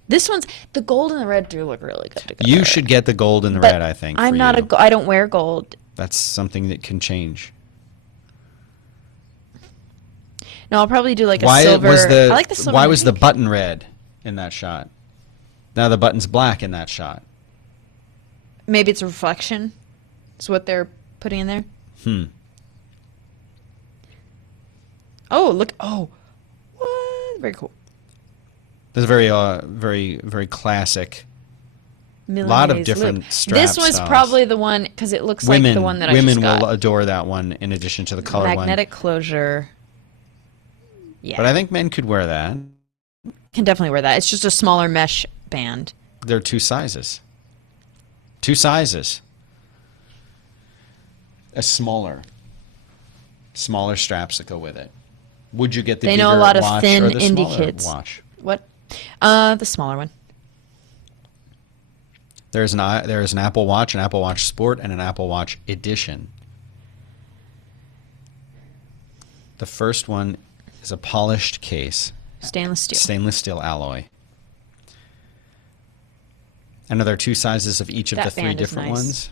This one's the gold and the red do look really good together. You should get the gold and the But red, I think. I'm for not you. I don't wear gold. That's something that can change. No, I'll probably do like a Why silver. was the I like the silver. why and was the pink. button red in that shot? Now the button's black in that shot. Maybe it's a reflection. Is what they're putting in there. Oh, look. Oh. What? Very cool. This is very classic. Lot of Milanese different loop. strap This was styles. probably the one because it looks like the one that I women just got. will adore that one in addition to the color Magnetic closure. Yeah. one. But I think men could wear that. Can definitely wear that. It's just a smaller mesh band. There are 2 sizes. 2 sizes. A smaller straps that go with it. Would you get the They know a bigger lot of watch thin or the indie smaller kids. watch? What? The smaller one. There's an Apple Watch, an Apple Watch Sport, and an Apple Watch Edition. The first one is a polished case, Stainless steel. stainless steel alloy. And are there 2 sizes of each of That the 3 band is different nice. ones?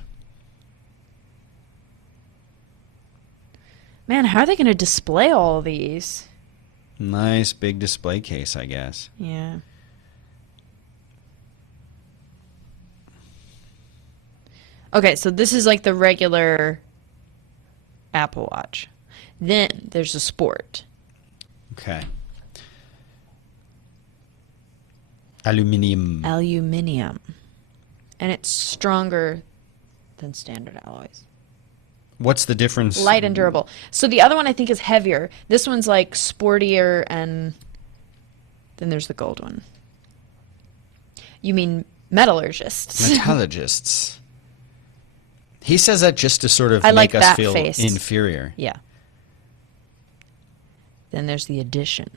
Man, how are they going to display all of these? Nice big display case, I guess. Yeah. Okay, so this is like the regular Apple Watch. Then there's a Sport. Okay. Aluminium. Aluminium. And it's stronger than standard alloys. What's the difference? Light and durable. So the other one I think is heavier. This one's like sportier, and then there's the gold one. You mean metallurgists. Metallurgists. He says that just to sort of I make like us that feel face. inferior. Yeah. Then there's the edition.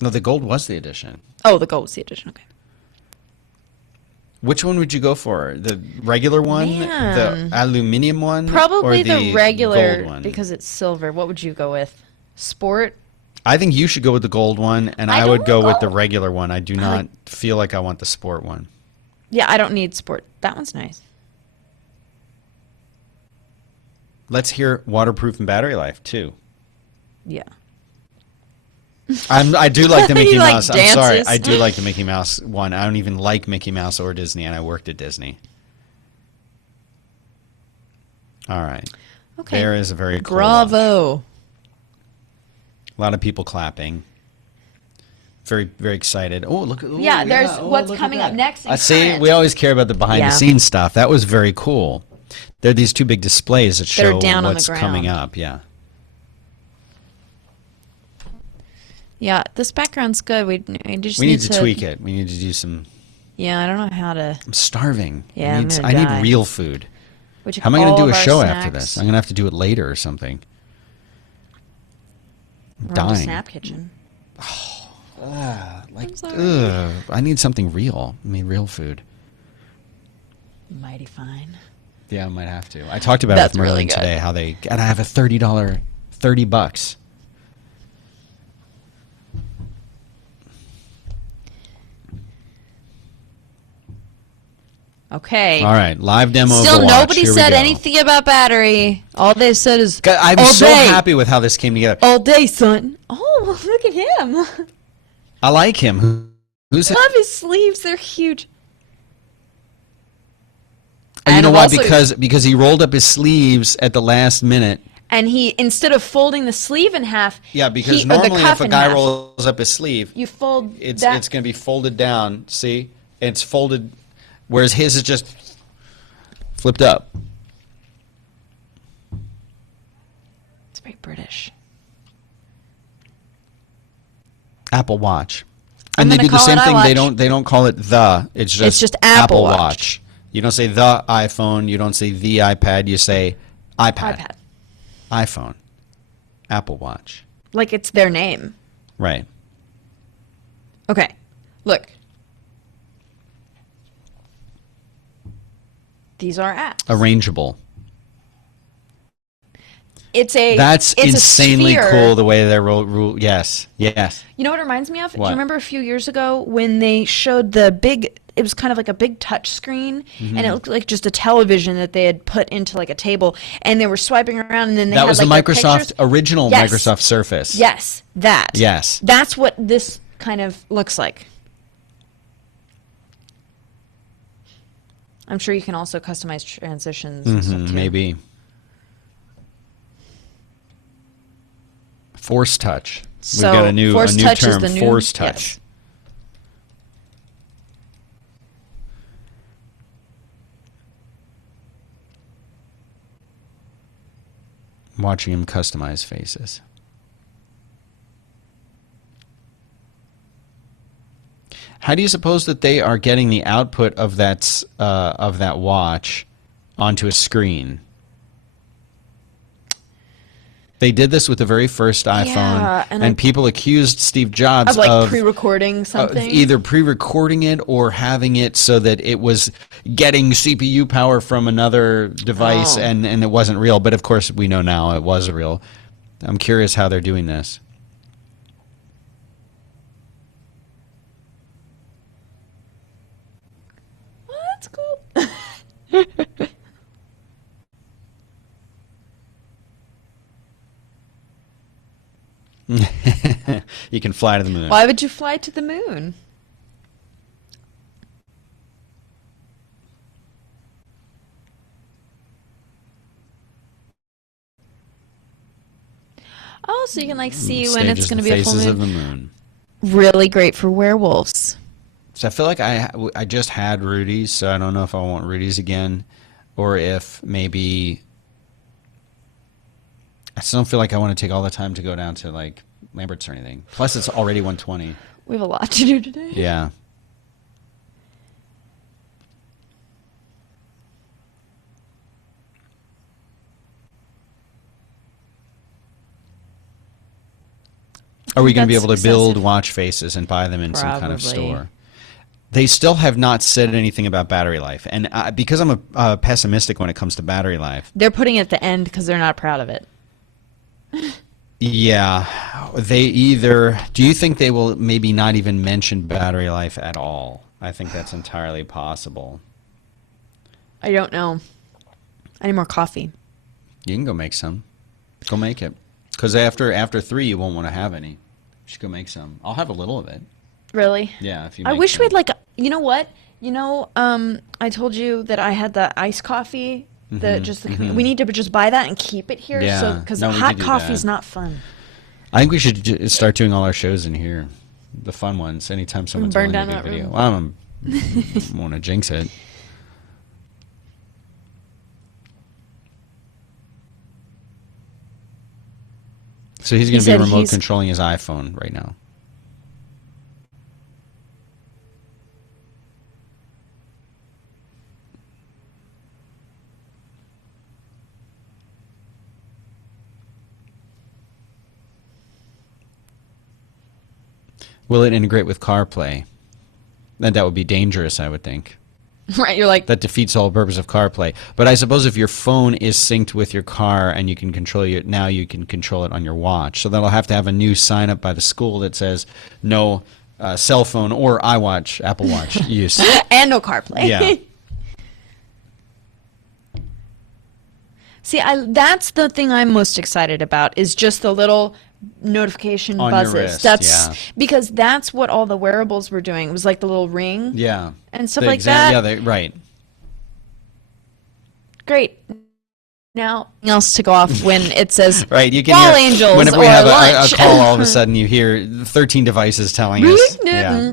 No, the gold was the edition. Oh, the gold's the edition. Okay. Which one would you go for? The regular one? Man. The aluminium one? Probably or the regular gold one? because it's silver. What would you go with? Sport? I think you should go with the gold one, and I I would don't go with the know. regular one. I do I not like- feel like I want the sport one. Yeah, I don't need sport. That one's nice. Let's hear waterproof and battery life, too. Yeah. I do like the He, Mickey like, Mouse. I'm sorry. dances. I do like the Mickey Mouse one. I don't even like Mickey Mouse or Disney, and I worked at Disney. All right. Okay. There is a very cool watch. Bravo. A lot of people clapping. Very, very excited. Oh, look! Ooh, Yeah, there's what's look at coming up that. next in I see. current. We always care about the behind-the-scenes stuff. That was very cool. There are these 2 big displays that That are show down on the what's coming ground. up. Yeah. Yeah, this background's good. We just We need to tweak it. We need to do some. Yeah, I don't know how to. I'm starving. Yeah, I need, I'm gonna I die. need real food. We took How am I going all to do of a our show snacks. after this? I'm going to have to do it later or something. I'm We're on to dying. Snap Kitchen. Like, I'm sorry. I need something real. I mean, real food. Mighty fine. Yeah, I might have to. I talked about That's it with Merlin really good. today. How they and I have a $30. Okay. All right, live demo. Still, of the watch. nobody Here we said go. anything about battery. All they said is I'm all so day. happy with how this came together. All day, son. Oh, look at him. I like him. Who's it? Love his sleeves. They're huge. You And know why? also- Because he rolled up his sleeves at the last minute. And he, instead of folding the sleeve in half, Yeah, because or the normally cuff if a in guy half, rolls up his sleeve, you fold it's that. going to be folded down. See, it's folded, whereas his is just flipped up. It's very British. Apple Watch, I'm and they gonna do the call same it thing. iWatch. They don't call it the. It's just Apple Watch. You don't say the iPhone. You don't say the iPad. You say iPad. iPhone. Apple Watch. Like it's their name. Right. Okay. Look. These are apps. Arrangeable. It's That's it's insanely a sphere. cool the way they're rule. Yes. Yes. You know what it reminds me of? Do What? you remember a few years ago when they showed the big, it was kind of like a big touch screen, Mm-hmm. and it looked like just a television that they had put into like a table, and they were swiping around, and then they That had was the like their Microsoft pictures. original Yes. Microsoft Surface. Yes, that. Yes. That's what this kind of looks like. I'm sure you can also customize transitions and stuff too. Maybe. Force touch. So, We've got a new Force touch is term. the new- Force touch. yes. Watching him customize faces. How do you suppose that they are getting the output of that watch onto a screen? They did this with the very first iPhone, Yeah, and people accused Steve Jobs Of like of pre-recording something. either pre-recording it or having it so that it was getting CPU power from another device Oh. and it wasn't real. But of course, we know now it was real. I'm curious how they're doing this. Oh, that's cool. You can fly to the moon. Why would you fly to the moon? Oh, so you can like see when it's Stages going to the be a full faces of moon. the moon. Really great for werewolves. So I feel like I just had Rudy's, so I don't know if I want Rudy's again, or if maybe I still don't feel like I want to take all the time to go down to like Lambert's or anything. Plus, it's already 1:20. We have a lot to do today. Yeah. Are we going to be That's able to build excessive. watch faces and buy them in some kind of Probably. store? They still have not said anything about battery life, and because I'm a pessimistic when it comes to battery life. They're putting it at the end because they're not proud of it. Yeah, they either. Do you think they will maybe not even mention battery life at all? I think that's entirely possible. I don't know. I need more coffee. You can go make some. Go make it. Because after 3, you won't want to have any. You should go make some. I'll have a little of it. Really? Yeah, if you. I make wish some. we had like, you know what? You know, I told you that I had the iced coffee. We need to just buy that and keep it here. Yeah. So because No, we hot could do coffee that. is not fun. I think we should start doing all our shows in here, the fun ones. Anytime someone's burn willing to down do a that video. room. Well, I don't want to jinx it. So he's going to be said remote he's- controlling his iPhone right now. Will it integrate with CarPlay? Then that would be dangerous, I would think. Right, you're like, That defeats the whole purpose of CarPlay. But I suppose if your phone is synced with your car and you can control it, now you can control it on your watch. So that'll have to have a new sign up by the school that says no cell phone or iWatch, Apple Watch use. and no CarPlay. Yeah. See, that's the thing I'm most excited about is just the little notification On your buzzes. wrist, That's yeah. because that's what all the wearables were doing. It was like the little ring Yeah. and stuff The like that. Yeah, right. Great. Now, something else to go off when it says Right, you can Wall hear, Angels whenever or we have a lunch. call, all of a sudden you hear 13 devices telling us. Yeah.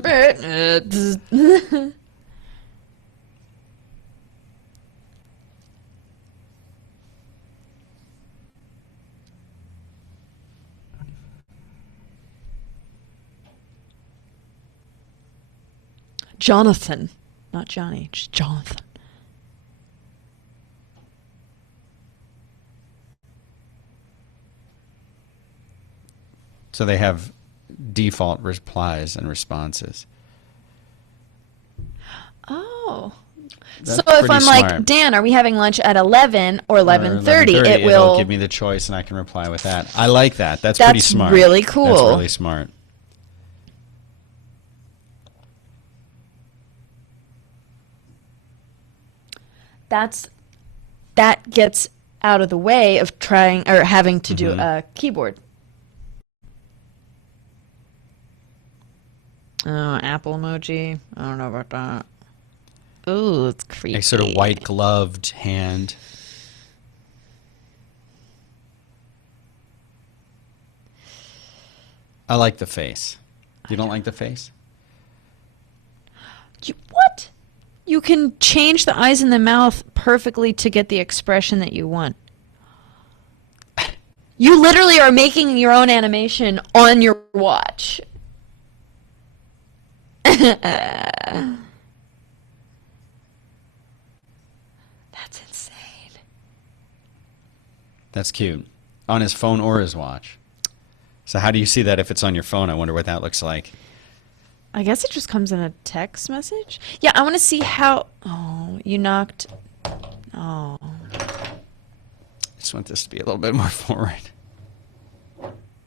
Jonathan, not Johnny, just Jonathan. So they have default replies and responses. Oh. That's So if pretty I'm smart. like, Dan, are we having lunch at 11 or Or 11:30? It it'll will. give me the choice and I can reply with that. I like that. That's pretty That's smart. really cool. That's really smart. That gets out of the way of trying or having to do a keyboard. Oh, Apple emoji. I don't know about that. Ooh, it's creepy. A sort of white gloved hand. I like the face. You don't like the face? What? You can change the eyes and the mouth perfectly to get the expression that you want. You literally are making your own animation on your watch. That's insane. That's cute. On his phone or his watch. So how do you see that if it's on your phone? I wonder what that looks like. I guess it just comes in a text message. Yeah, I want to see how. Oh, you knocked. Oh. I just want this to be a little bit more forward.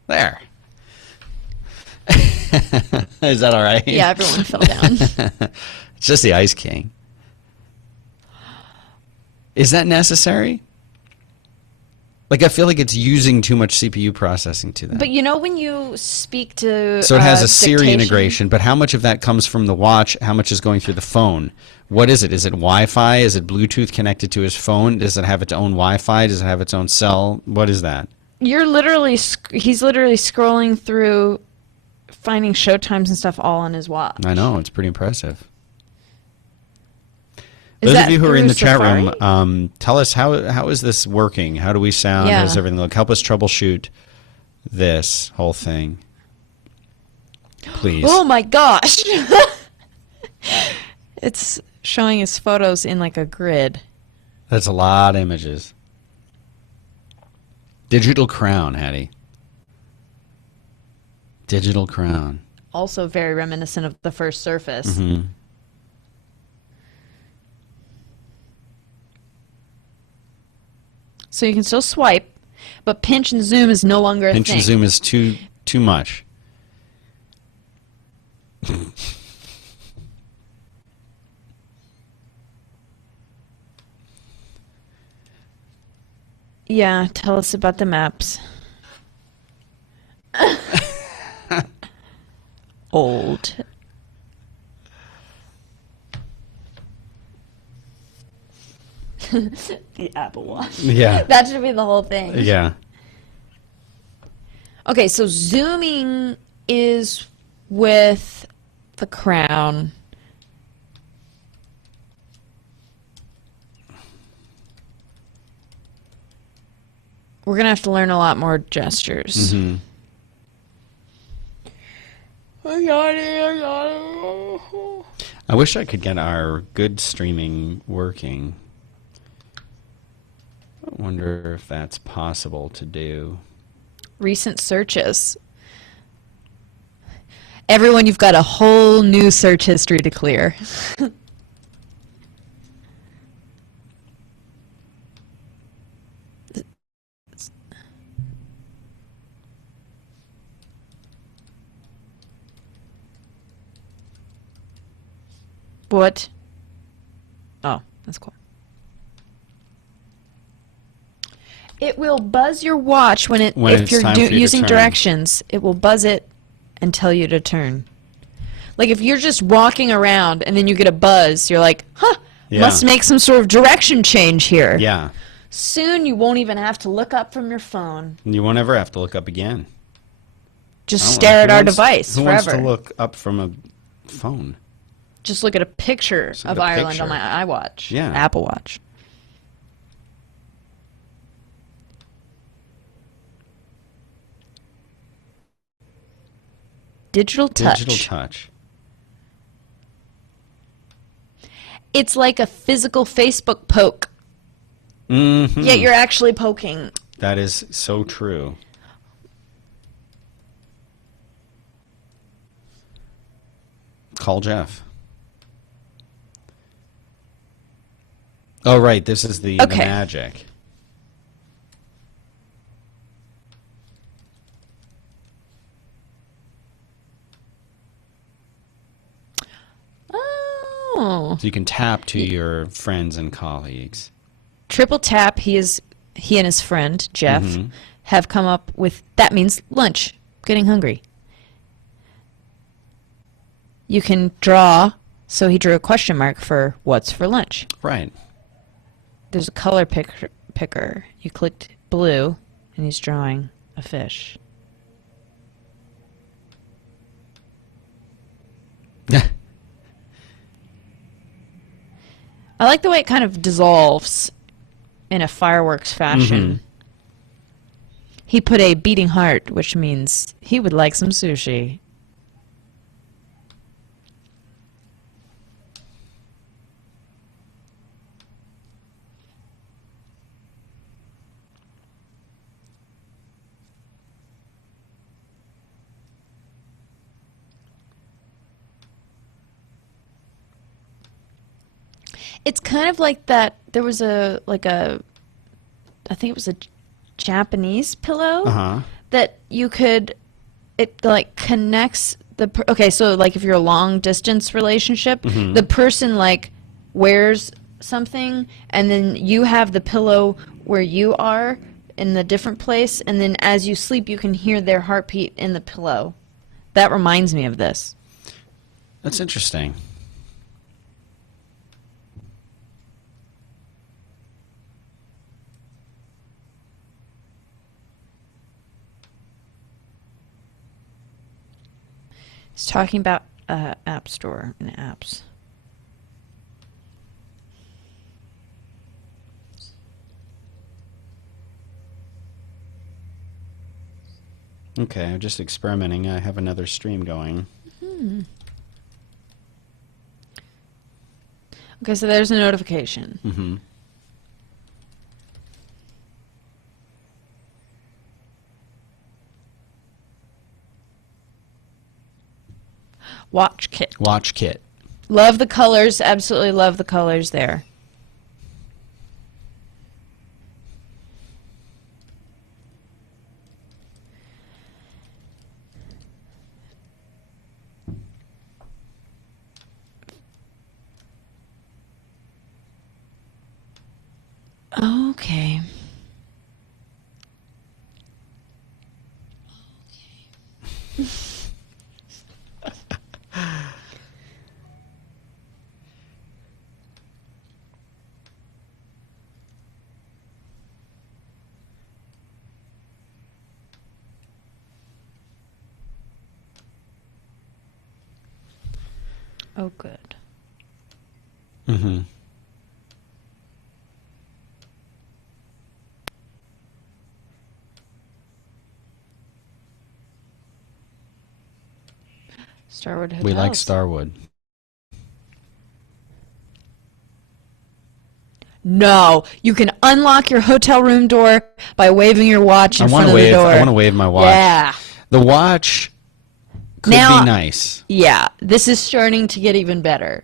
There. Is that all right? Yeah, everyone fell down. It's just the Ice King. Is that necessary? Like, I feel like it's using too much CPU processing to that. But you know when you speak to So it has a Siri dictation? integration, but how much of that comes from the watch? How much is going through the phone? What is it? Is it Wi-Fi? Is it Bluetooth connected to his phone? Does it have its own Wi-Fi? Does it have its own cell? What is that? You're literally he's literally scrolling through finding showtimes and stuff all on his watch. I know, it's pretty impressive. Is Those that of you who are in through the chat Safari? room, tell us how is this working? How do we sound? Yeah. How does everything look? Help us troubleshoot this whole thing, please. Oh my gosh. It's showing his photos in like a grid. That's a lot of images. Digital crown, Hattie. Digital crown. Also very reminiscent of the first Surface. Hmm. So you can still swipe, but pinch and zoom is no longer a Pinch thing. and zoom is too much. Yeah, tell us about the maps. Old. The Apple Watch. Yeah. That should be the whole thing. Yeah. Okay, so zooming is with the crown. We're gonna have to learn a lot more gestures. Hmm. I wish I could get our good streaming working. I wonder if that's possible to do. Recent searches. Everyone, you've got a whole new search history to clear. What? Oh, that's cool. It will buzz your watch when When if it's you're time for you to using turn. directions. It will buzz it and tell you to turn. Like if you're just walking around and then you get a buzz, you're like, huh, Yeah. must make some sort of direction change here. Yeah. Soon you won't even have to look up from your phone. You won't ever have to look up again. Just I don't stare know. at Who our wants- device Who forever. wants to look up from a phone? Just look at a picture Just look of at a Ireland on picture. my iWatch. Yeah. Apple Watch. Digital touch. Digital touch. It's like a physical Facebook poke. Mm-hmm. Yet you're actually poking. That is so true. Call Jeff. Oh, right. This is the Okay. magic. Oh. So you can tap to your friends and colleagues. Triple tap. He and his friend Jeff Mhm. have come up with. That means lunch. Getting hungry. You can draw. So he drew a question mark for what's for lunch. Right. There's a color picker. You clicked blue, and he's drawing a fish. I like the way it kind of dissolves in a fireworks fashion. He put a beating heart, which means he would like some sushi. It's kind of like that. There was I think it was a Japanese pillow Uh-huh. that you could, it like connects okay, so like if you're a long distance relationship, the person like wears something and then you have the pillow where you are in the different place, and then as you sleep you can hear their heartbeat in the pillow. That reminds me of this. That's interesting. It's talking about App Store and apps. Okay, I'm just experimenting. I have another stream going. Okay, so there's a notification. Mm-hmm. Watch kit. Watch kit. Love the colors. Absolutely love the colors there. Okay. Oh, good. Mm-hmm. Starwood Hotels. We like Starwood. No, you can unlock your hotel room door by waving your watch in front of the door. I want to wave my watch. Yeah. The watch Could Now- be nice. Yeah, this is starting to get even better.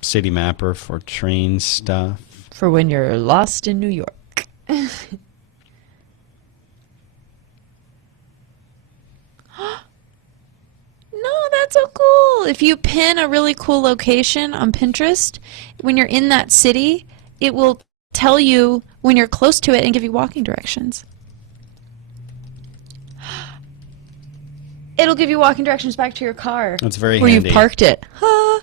City mapper for train stuff. For when you're lost in New York. No, that's so cool. If you pin a really cool location on Pinterest, when you're in that city, it will tell you when you're close to it and give you walking directions. It'll give you walking directions back to your car That's very where handy. you've parked it. Ha!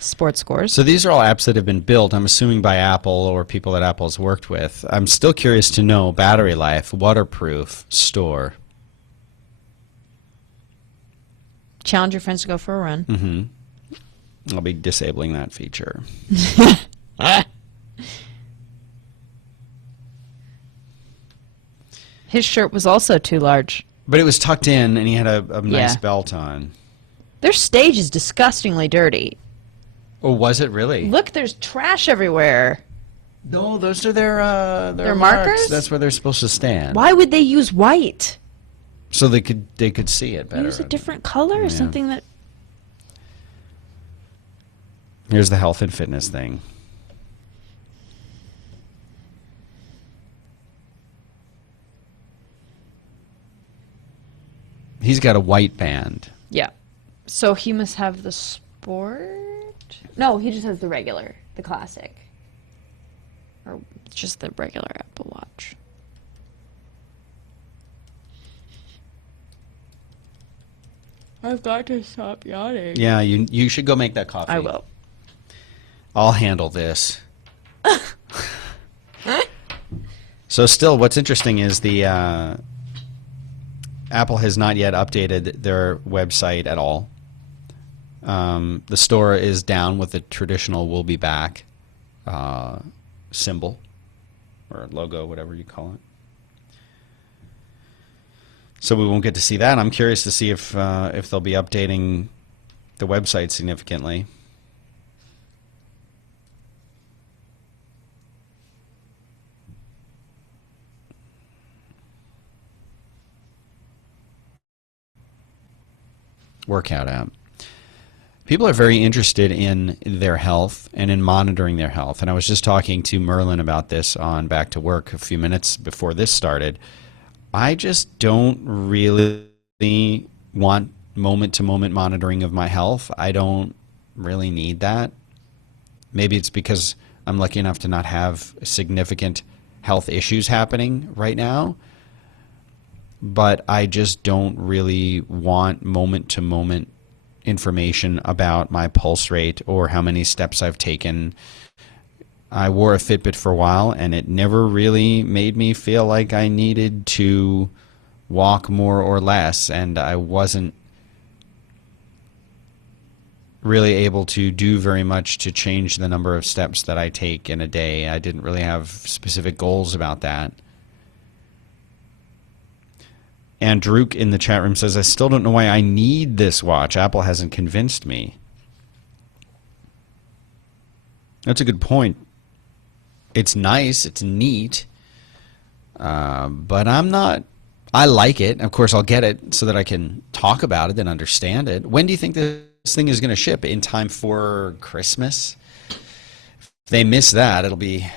Sports scores. So these are all apps that have been built, I'm assuming by Apple or people that Apple's worked with. I'm still curious to know battery life, waterproof, store. Challenge your friends to go for a run. Mm-hmm. I'll be disabling that feature. His shirt was also too large. But it was tucked in, and he had a nice Yeah. belt on. Their stage is disgustingly dirty. Oh, was it really? Look, there's trash everywhere. No, those are their Their marks. markers? That's where they're supposed to stand. Why would they use white? So they could see it better. Use a different color or Yeah. something that... Here's the health and fitness thing. He's got a white band. Yeah. So he must have the sport? No, he just has the regular, the classic. Or just the regular Apple Watch. I've got to stop yawning. Yeah, you should go make that coffee. I will. I'll handle this. So still, what's interesting is the Apple has not yet updated their website at all. The store is down with the traditional "We'll be back" symbol or logo, whatever you call it. So we won't get to see that. I'm curious to see if they'll be updating the website significantly. Workout app. People are very interested in their health and in monitoring their health. And I was just talking to Merlin about this on Back to Work a few minutes before this started. I just don't really want moment-to-moment monitoring of my health. I don't really need that. Maybe it's because I'm lucky enough to not have significant health issues happening right now. But I just don't really want moment-to-moment information about my pulse rate or how many steps I've taken. I wore a Fitbit for a while, and it never really made me feel like I needed to walk more or less, and I wasn't really able to do very much to change the number of steps that I take in a day. I didn't really have specific goals about that. And Druk in the chat room says, I still don't know why I need this watch. Apple hasn't convinced me. That's a good point. It's nice. It's neat. But I'm not... I like it. Of course, I'll get it so that I can talk about it and understand it. When do you think this thing is going to ship? In time for Christmas? If they miss that, it'll be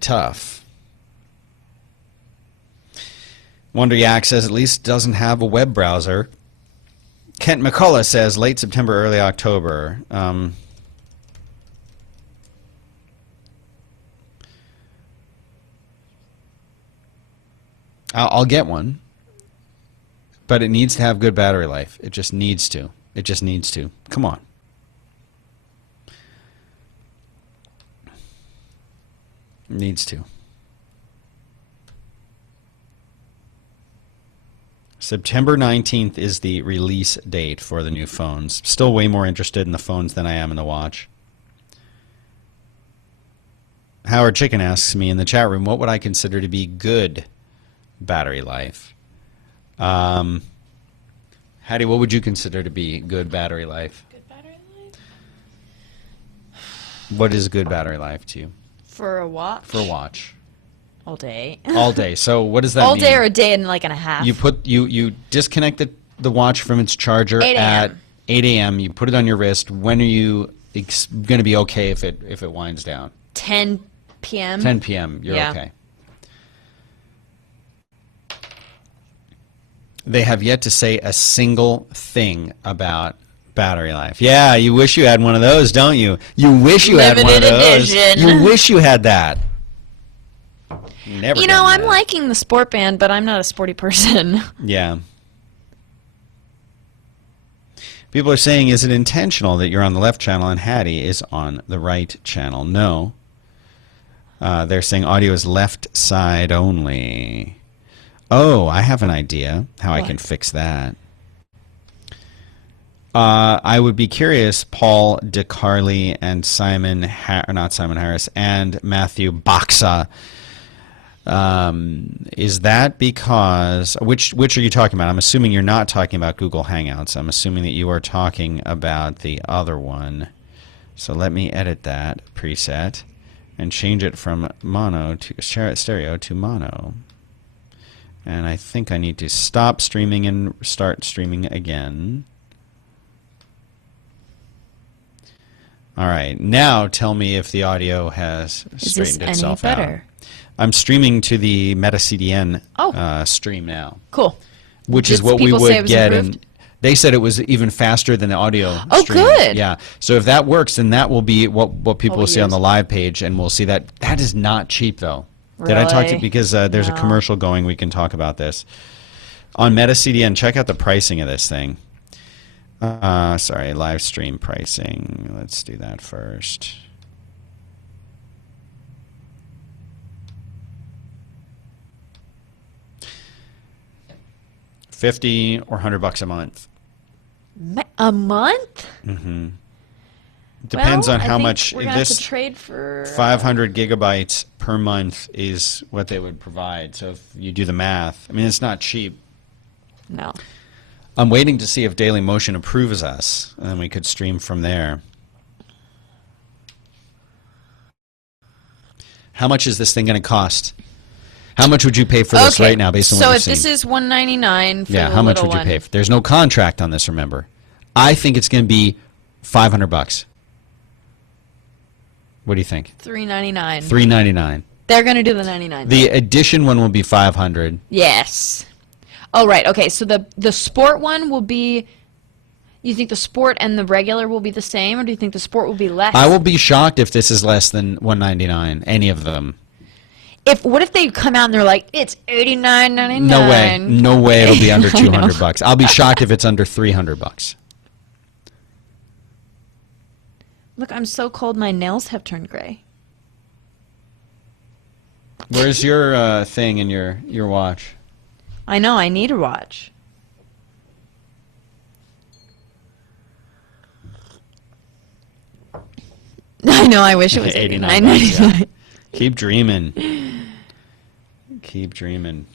tough. Wonder Yak says at least doesn't have a web browser. Kent McCullough says late September, early October. I'll get one, but it needs to have good battery life. It just needs to. It just needs to. Come on. It needs to. September 19th is the release date for the new phones. Still way more interested in the phones than I am in the watch. Howard Chicken asks me in the chat room, what would I consider to be good battery life? Hattie, what would you consider to be good battery life? Good battery life? What is good battery life to you? For a watch? For a watch. All day. All day. So what does that All mean? day or a day and like and a half. You disconnect the watch from its charger 8 at a.m. 8 a.m. You put it on your wrist. When are you going to be okay if it winds down? 10 p.m. 10 p.m. You're Yeah. okay. They have yet to say a single thing about battery life. Yeah, you wish you had one of those, don't you? You wish you had one of Limited those. edition. You wish you had that. Never. You know, getting I'm that. liking the sport band, but I'm not a sporty person. Yeah. People are saying, is it intentional that you're on the left channel and Hattie is on the right channel? No. They're saying audio is left side only. Oh, I have an idea how I What? can fix that. I would be curious, Paul DeCarli and not Simon Harris, and Matthew Boxa. Is that because which are you talking about? I'm assuming you're not talking about Google Hangouts. I'm assuming that you are talking about the other one. So let me edit that preset and change it from mono to stereo to mono. And I think I need to stop streaming and start streaming again. All right, now tell me if the audio has Is this straightened any itself out. better? I'm streaming to the MetaCDN Oh. stream now, Cool. which Did is what we people say it would was get. improved? And they said it was even faster than the audio. Oh, stream. good. Yeah. So if that works, then that will be what people will see on use. the live page, and we'll see that that is not cheap though. Did I talk to Really? because there's a No. commercial going? We can talk about this on MetaCDN. Check out the pricing of this thing. Sorry, live stream pricing. Let's do that first. $50 or $100 a month. A month? Mm-hmm. Depends Well, on I how think much. We're gonna have to This trade for 500 gigabytes per month is what they would provide. So if you do the math, I mean, it's not cheap. No. I'm waiting to see if Dailymotion approves us, and then we could stream from there. How much is this thing going to cost? How much would you pay for this right now, based on what so you've if seen? this is $199 for Yeah, the how much little would you one, pay? There's no contract on this, remember. I think it's going to be $500. What do you think? $399. $399. They're gonna do the 99. The edition one will be $500. Yes. Oh right. Okay. So the sport one will be. You think the sport and the regular will be the same, or do you think the sport will be less? I will be shocked if this is less than $199. Any of them. What if they come out and they're like, it's $89.99? No way. No way it'll be under I know. $200. I'll be shocked if it's under $300. Look, I'm so cold. My nails have turned gray. Where's your thing in your watch? I know. I need a watch. I know. I wish it was $89.99. Yeah. Keep dreaming. Keep dreaming.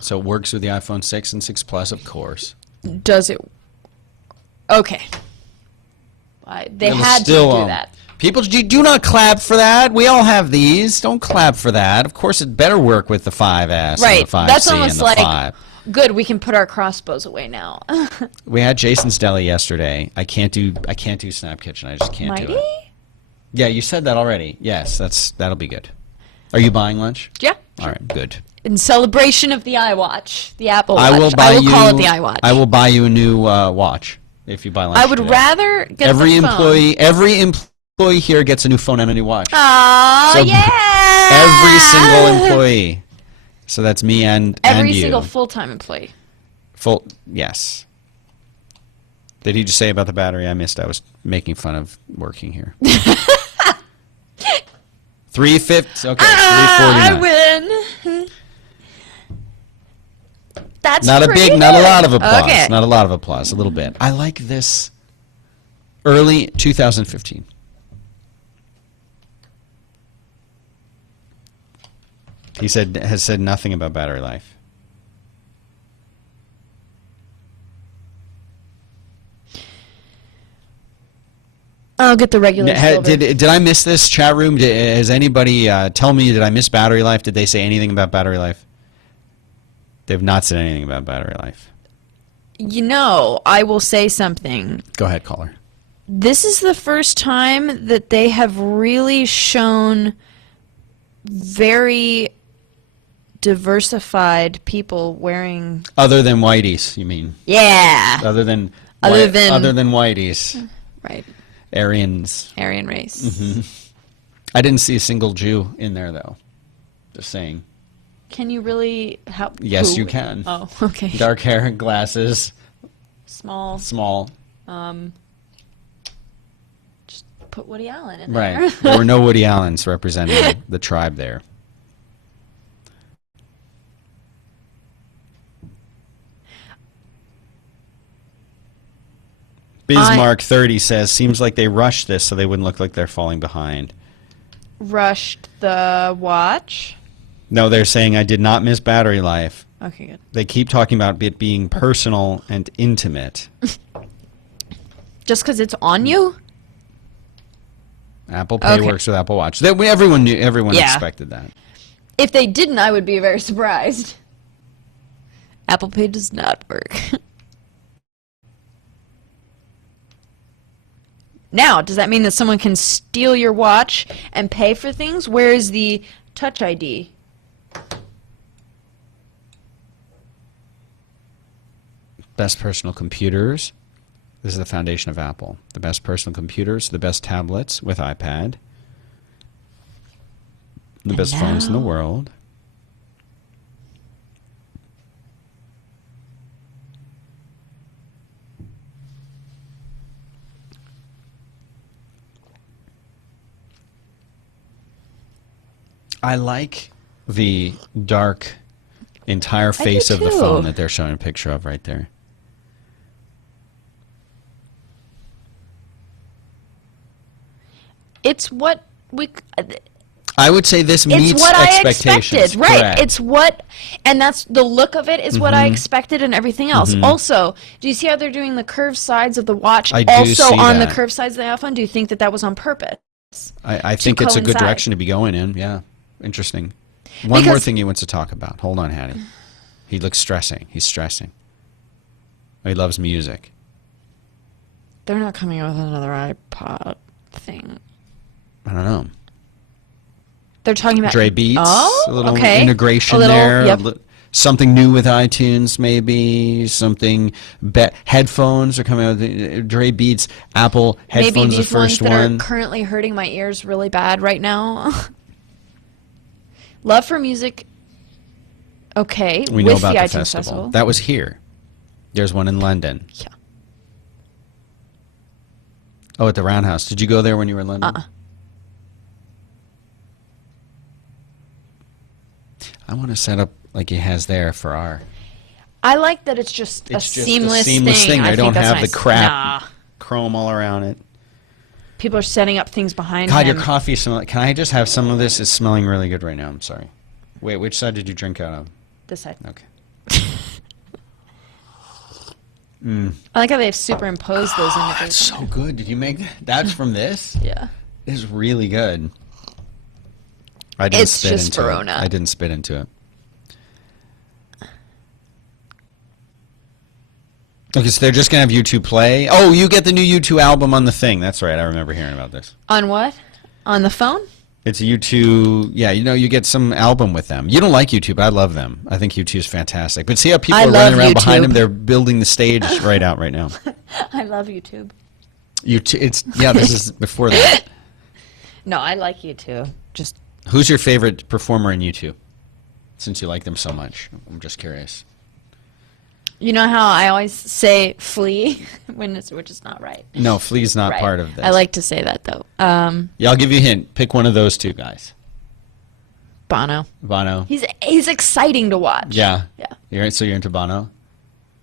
So it works with the iPhone 6 and 6 Plus, of course. Does it? Okay. They It was had to still, do that. People, do not clap for that. We all have these. Don't clap for that. Of course, it better work with the 5S Right. and the 5C That's and almost the like 5. good. We can put our crossbows away now. We had Jason's Deli yesterday. I can't do Snap Kitchen. I just can't do Mighty? it. Yeah, you said that already. Yes, that'll be good. Are you buying lunch? Yeah. All right, good. In celebration of the iWatch, the Apple Watch. I will buy you. call it the iWatch. I will buy you a new watch if you buy lunch. I would today. rather get Every the phone. every employee here gets a new phone and a new watch. Aw, So yeah! Every single employee. So that's me and Every you. single full-time employee. Full. Yes. Did he just say about the battery? I missed. I was making fun of working here. 350. Okay, 349. I win. That's Not a pretty big, not a good. lot of applause. Okay. Not a lot of applause. A little bit. I like this. Early 2015. He has said nothing about battery life. I'll get the regular silver. Did I miss this chat room? Has anybody tell me, did I miss battery life? Did they say anything about battery life? They've not said anything about battery life. You know, I will say something. Go ahead, caller. This is the first time that they have really shown very diversified people wearing. Other than whiteys, you mean? Yeah. Other than whiteys. Right. Aryans. Aryan race. Mm-hmm. I didn't see a single Jew in there, though. Just saying. Can you really help? Yes, who? you can. Oh, okay. Dark hair, glasses. Small. Just put Woody Allen in there. Right. There were no Woody Allens representing the tribe there. Bismarck 30 says, seems like they rushed this so they wouldn't look like they're falling behind. Rushed the watch? No, they're saying I did not miss battery life. Okay, good. They keep talking about it being personal and intimate. Just because it's on you? Apple Pay works with Apple Watch. Everyone knew. Everyone Yeah. expected that. If they didn't, I would be very surprised. Apple Pay does not work. Now, does that mean that someone can steal your watch and pay for things? Where is the Touch ID? Best personal computers. This is the foundation of Apple. The best personal computers, the best tablets with iPad, the best phones in the world. I like the dark entire face of the too. phone that they're showing a picture of right there. It's what we. I would say this meets It's what I expectations. expected, right? Correct. It's what, and that's the look of it is what I expected, and everything else. Also, do you see how they're doing the curved sides of the watch? I do also see on the that. curved sides of the iPhone. Do you think that was on purpose? I think it's a good coincide. direction to be going in. Yeah, interesting. One more thing he wants to talk about. Hold on, Hattie. He looks stressing. He's stressing. He loves music. They're not coming out with another iPod thing. I don't know. They're talking about Dre Beats. Oh, a little okay. integration A little, there. yep. Something new with iTunes, maybe. Something. Headphones are coming out. Dre Beats. Apple headphones. Maybe these the first ones that one. are currently hurting my ears really bad right now. Love for Music. Okay, We know with about the the iTunes festival. Festival. That was here. There's one in London. Yeah. Oh, at the Roundhouse. Did you go there when you were in London? I want to set up like he has there for our. I like that it's just a seamless thing. They I don't think that's have nice. the crap Nah. chrome all around it. People are setting up things behind God, him. your coffee smells. Can I just have some of this? It's smelling really good right now. I'm sorry. Wait, which side did you drink out of? This side. Okay. I like how they've superimposed those images. That's so good. Did you make that? That's from this? Yeah. It's really good. I didn't It's spit just into Verona. it. I didn't spit into it. Okay, so they're just gonna have U2 play. Oh, you get the new U2 album on the thing. That's right. I remember hearing about this. On what? On the phone? It's U2. Yeah, you get some album with them. You don't like U2, but I love them. I think U2 is fantastic. But see how people I are love running around behind YouTube. them? They're building the stage right out right now. I love YouTube. U2. This is before that. No, I like YouTube. Just Who's your favorite performer in U2? Since you like them so much, I'm just curious. you know how I always say Flea which is not right. No, Flea's not Right. part of this. I like to say that though. Yeah, I'll give you a hint. Pick one of those two guys. Bono. Bono. He's exciting to watch. Yeah. Yeah. So you're into Bono?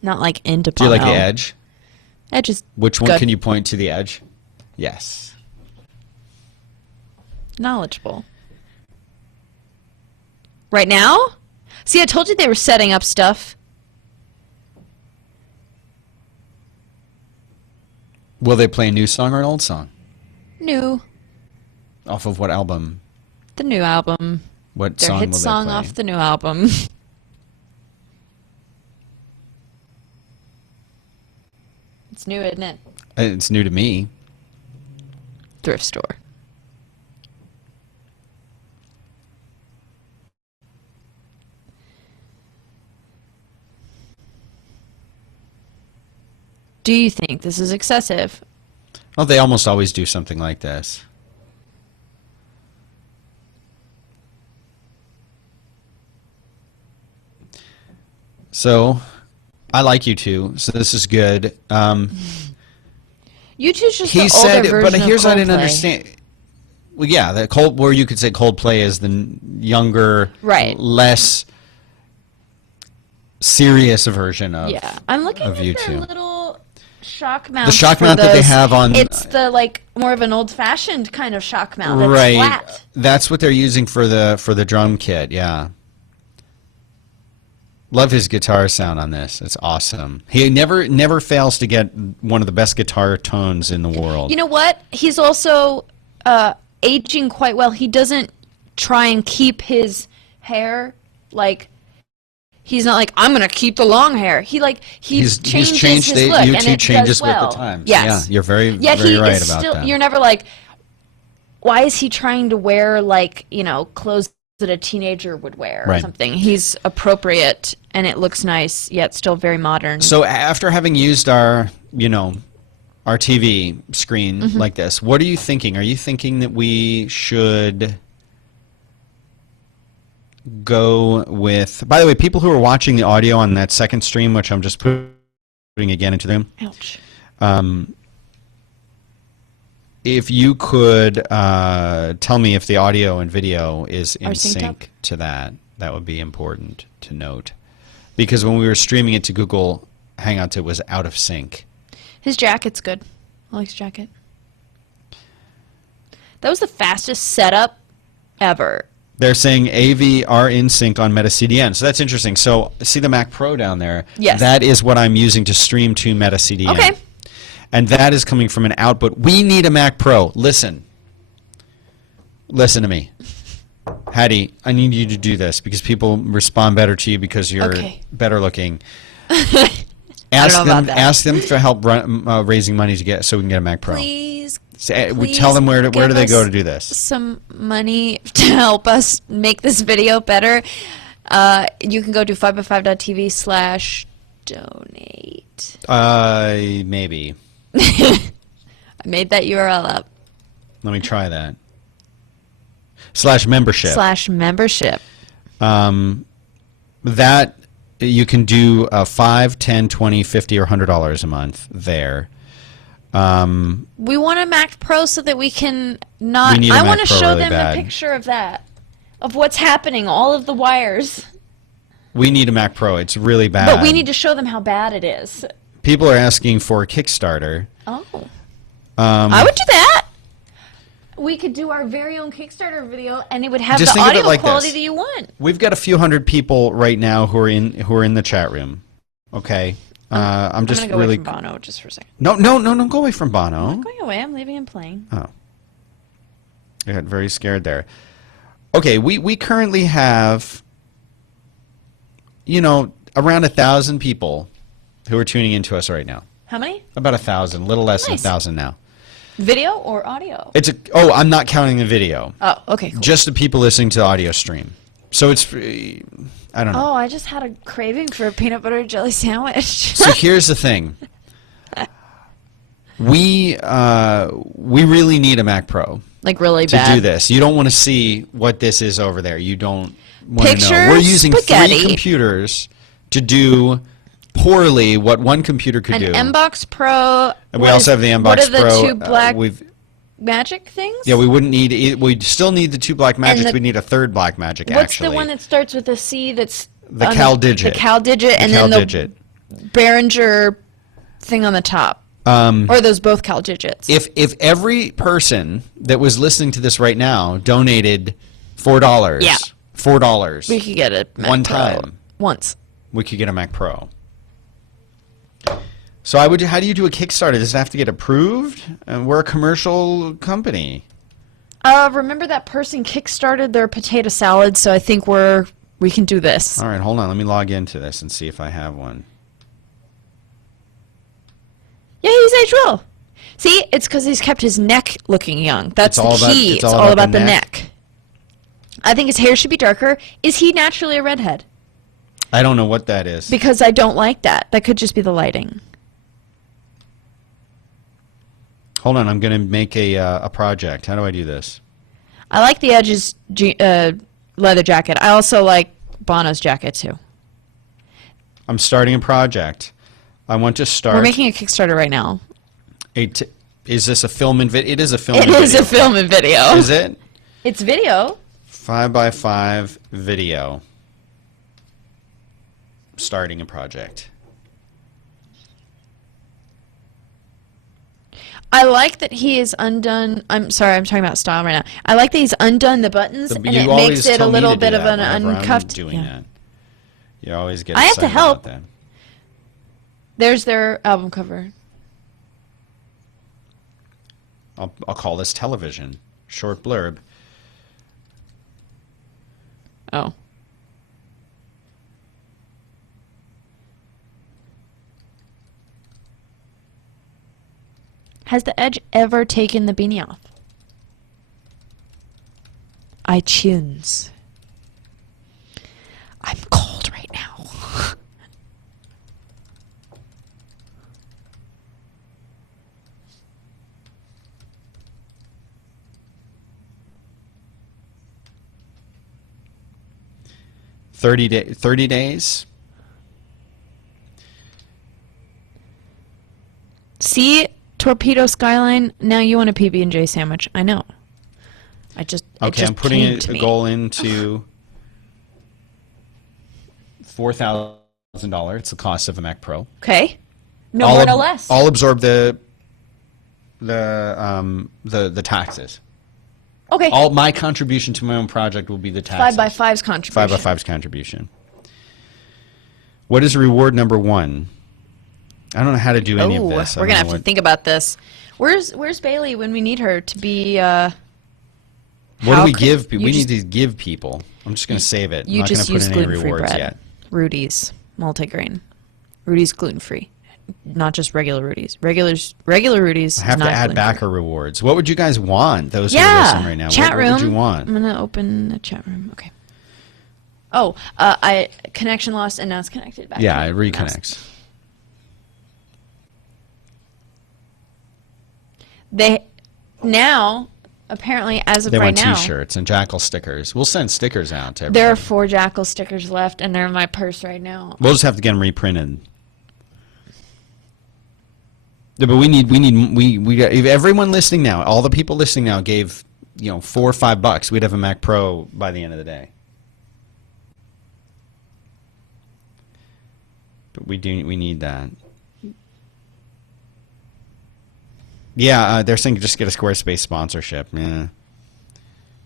Not like into Do you Bono. like The Edge? Edge is Which one good. can you point to The Edge? Yes. knowledgeable. Right now? See, I told you they were setting up stuff. Will they play a new song or an old song? New. Off of what album? The new album. What Their song hit will song they play? off the new album. It's new, isn't it? It's new to me. Thrift store. Do you think this is excessive? Oh, they almost always do something like this. So, I like U2, so this is good. U2's just He the said, older version but here's of what I didn't Coldplay. understand. Well, yeah, where you could say Coldplay is the younger, Right. less serious version of. Yeah, I'm looking of at their U2. little shock mount. shock for mount that they those. have on- It's the like more of an old-fashioned kind of shock mount. That's Right. flat. That's what they're using for the drum kit. Yeah. Love his guitar sound on this. It's awesome. He never fails to get one of the best guitar tones in the world. You know what? He's also aging quite well. He doesn't try and keep his hair like. He's not like, I'm gonna keep the long hair. He he's changes changed. his look, and U2 it changes does well. with the times. Yes. Yeah, you're very Yeah, very he right is about still. that. You're never like, why is he trying to wear like clothes that a teenager would wear or Right. something? He's appropriate, and it looks nice, yet still very modern. So after having used our TV screen Mm-hmm. like this, what are you thinking? Are you thinking that we should go with? By the way, people who are watching the audio on that second stream, which I'm just putting again into them, Ouch. if you could tell me if the audio and video is in Are synced sync up? to that would be important to note. Because when we were streaming it to Google Hangouts, it was out of sync. His jacket's good. I like his jacket. That was the fastest setup ever. They're saying AV are in sync on Meta CDN. So that's interesting. So see the Mac Pro down there? Yes. That is what I'm using to stream to Meta CDN. Okay. And that is coming from an output. We need a Mac Pro. Listen to me. Hattie, I need you to do this because people respond better to you because you're Okay. better looking. know about that. Ask them for help raising money so we can get a Mac Pro. Please We tell them where do give they go us to do this? some money to help us make this video better. You can go to 5by5.tv/donate. Maybe. I made that URL up. Let me try that. /membership. /membership. That you can do $5, $10, $20, $50, or $100 a month there. We want a Mac Pro so that we can not. We need a I Mac want to Pro show really them bad. a picture of that, of what's happening, all of the wires. We need a Mac Pro. It's really bad. But we need to show them how bad it is. People are asking for a Kickstarter. Oh. I would do that. We could do our very own Kickstarter video, and it would have Just the think of it audio like quality this. that you want. We've got a few hundred people right now who are in the chat room. Okay. I'm just I'm gonna go really away from Bono just for a second. No, go away from Bono. I'm not going away. I'm leaving him playing. Oh. I got very scared there. Okay, we currently have around 1,000 people who are tuning into us right now. How many? About 1,000, a little less than Nice. 1,000 now. Video or audio? I'm not counting the video. Oh, okay, cool. Just the people listening to the audio stream. So it's I don't know. Oh, I just had a craving for a peanut butter and jelly sandwich. So here's the thing. We really need a Mac Pro Like really to bad. do this. You don't want to see what this is over there. You don't want to know. Picture We're using spaghetti. 3 computers to do poorly what one computer could An do. MBox Pro. And we also have the MBox What are the Pro. two black We've magic things? Yeah, we wouldn't need. We'd still need the 2 Black Magics. We need a 3rd Black Magic. What's actually, the one that starts with a C? That's the on Cal Digit. The Cal Digit, and Cal then Digit. the Behringer thing on the top. Or are those both Cal Digits? If every person that was listening to this right now donated $4, Yeah. $4, we could get a Mac one Pro time. once. we could get a Mac Pro. So how do you do a Kickstarter? Does it have to get approved? We're a commercial company. Remember that person kickstarted their potato salad, so I think we can do this. All right, hold on. Let me log into this and see if I have one. Yeah, he's aged well. See, it's because he's kept his neck looking young. That's the key. It's all about the neck. I think his hair should be darker. Is he naturally a redhead? I don't know what that is. Because I don't like that. That could just be the lighting. Hold on, I'm going to make a project. How do I do this? I like the Edge's leather jacket. I also like Bono's jacket, too. I'm starting a project. I want to start... We're making a Kickstarter right now. Is this a film and video? It is a film and video. video. It is a film and video. Is it? It's video. 5x5 video. Starting a project. I like that he is undone. I'm sorry, I'm talking about style right now. I like that he's undone the buttons and it makes it a little bit of an uncuffed. Doing that. You always get. I have to help. That. There's their album cover. I'll call this television. Short blurb. Oh. Has the Edge ever taken the beanie off? iTunes. I'm cold right now. $30 days. See, Torpedo Skyline. Now you want a PB&J sandwich. I know. Okay, I'm putting a goal into $4,000. It's the cost of a Mac Pro. Okay. No more, no less. I'll absorb the taxes. Okay. All my contribution to my own project will be the taxes. 5x5's contribution. 5x5's contribution. What is reward number 1? I don't know how to do any of this. We're gonna have to think about this. Where's Bailey when we need her to be? What do we give people? We need to give people. I'm just gonna save it. You I'm not just gonna use put in any gluten-free rewards bread. yet. Rudy's multigrain. Rudy's gluten-free, not just regular Rudy's. Regular Rudy's. I have to add backer rewards. What would you guys want? Those who are listening right now. Chat room. What would you want? I'm gonna open the chat room. Okay. Oh, connection lost and now it's connected back. Yeah, it reconnects. They now apparently as of they right want now T-shirts and Jackal stickers. We'll send stickers out to everybody. there are 4 Jackal stickers left and they're in my purse right now. We'll just have to get them reprinted. Yeah, but we got, if everyone listening now, all the people listening now gave $4 or $5, we'd have a Mac Pro by the end of the day. But we need that. Yeah, they're saying just get a Squarespace sponsorship. Yeah.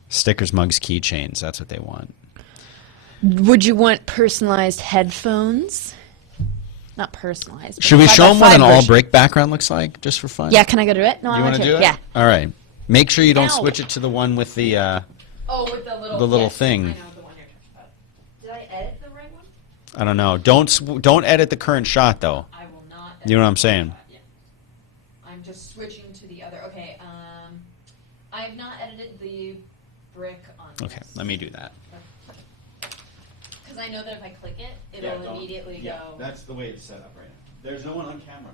Stickers, mugs, keychains. That's what they want. Would you want personalized headphones? Not personalized. Should we show them what an all-brick background looks like, just for fun? Yeah, can I go do it? No, you want to do it? Yeah. All right. Make sure you don't switch it to the one with the with the little thing. I know the one you're talking about. Did I edit the right one? I don't know. Don't edit the current shot though. I will not. You know what I'm saying? Yeah. I'm just switching to the other. Okay. I have not edited the brick on. Okay, let me do that. Because I know that if I click it, it'll immediately go. That's the way it's set up right now. There's no one on camera.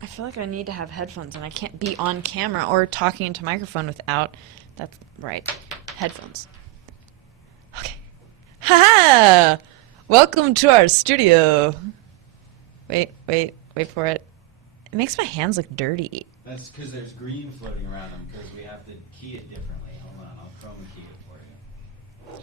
I feel like I need to have headphones and I can't be on camera or talking into microphone without. That's right. Headphones. Okay. Haha! Welcome to our studio. Wait for it. It makes my hands look dirty. That's because there's green floating around them because we have to key it differently. Hold on, I'll chroma key it for you.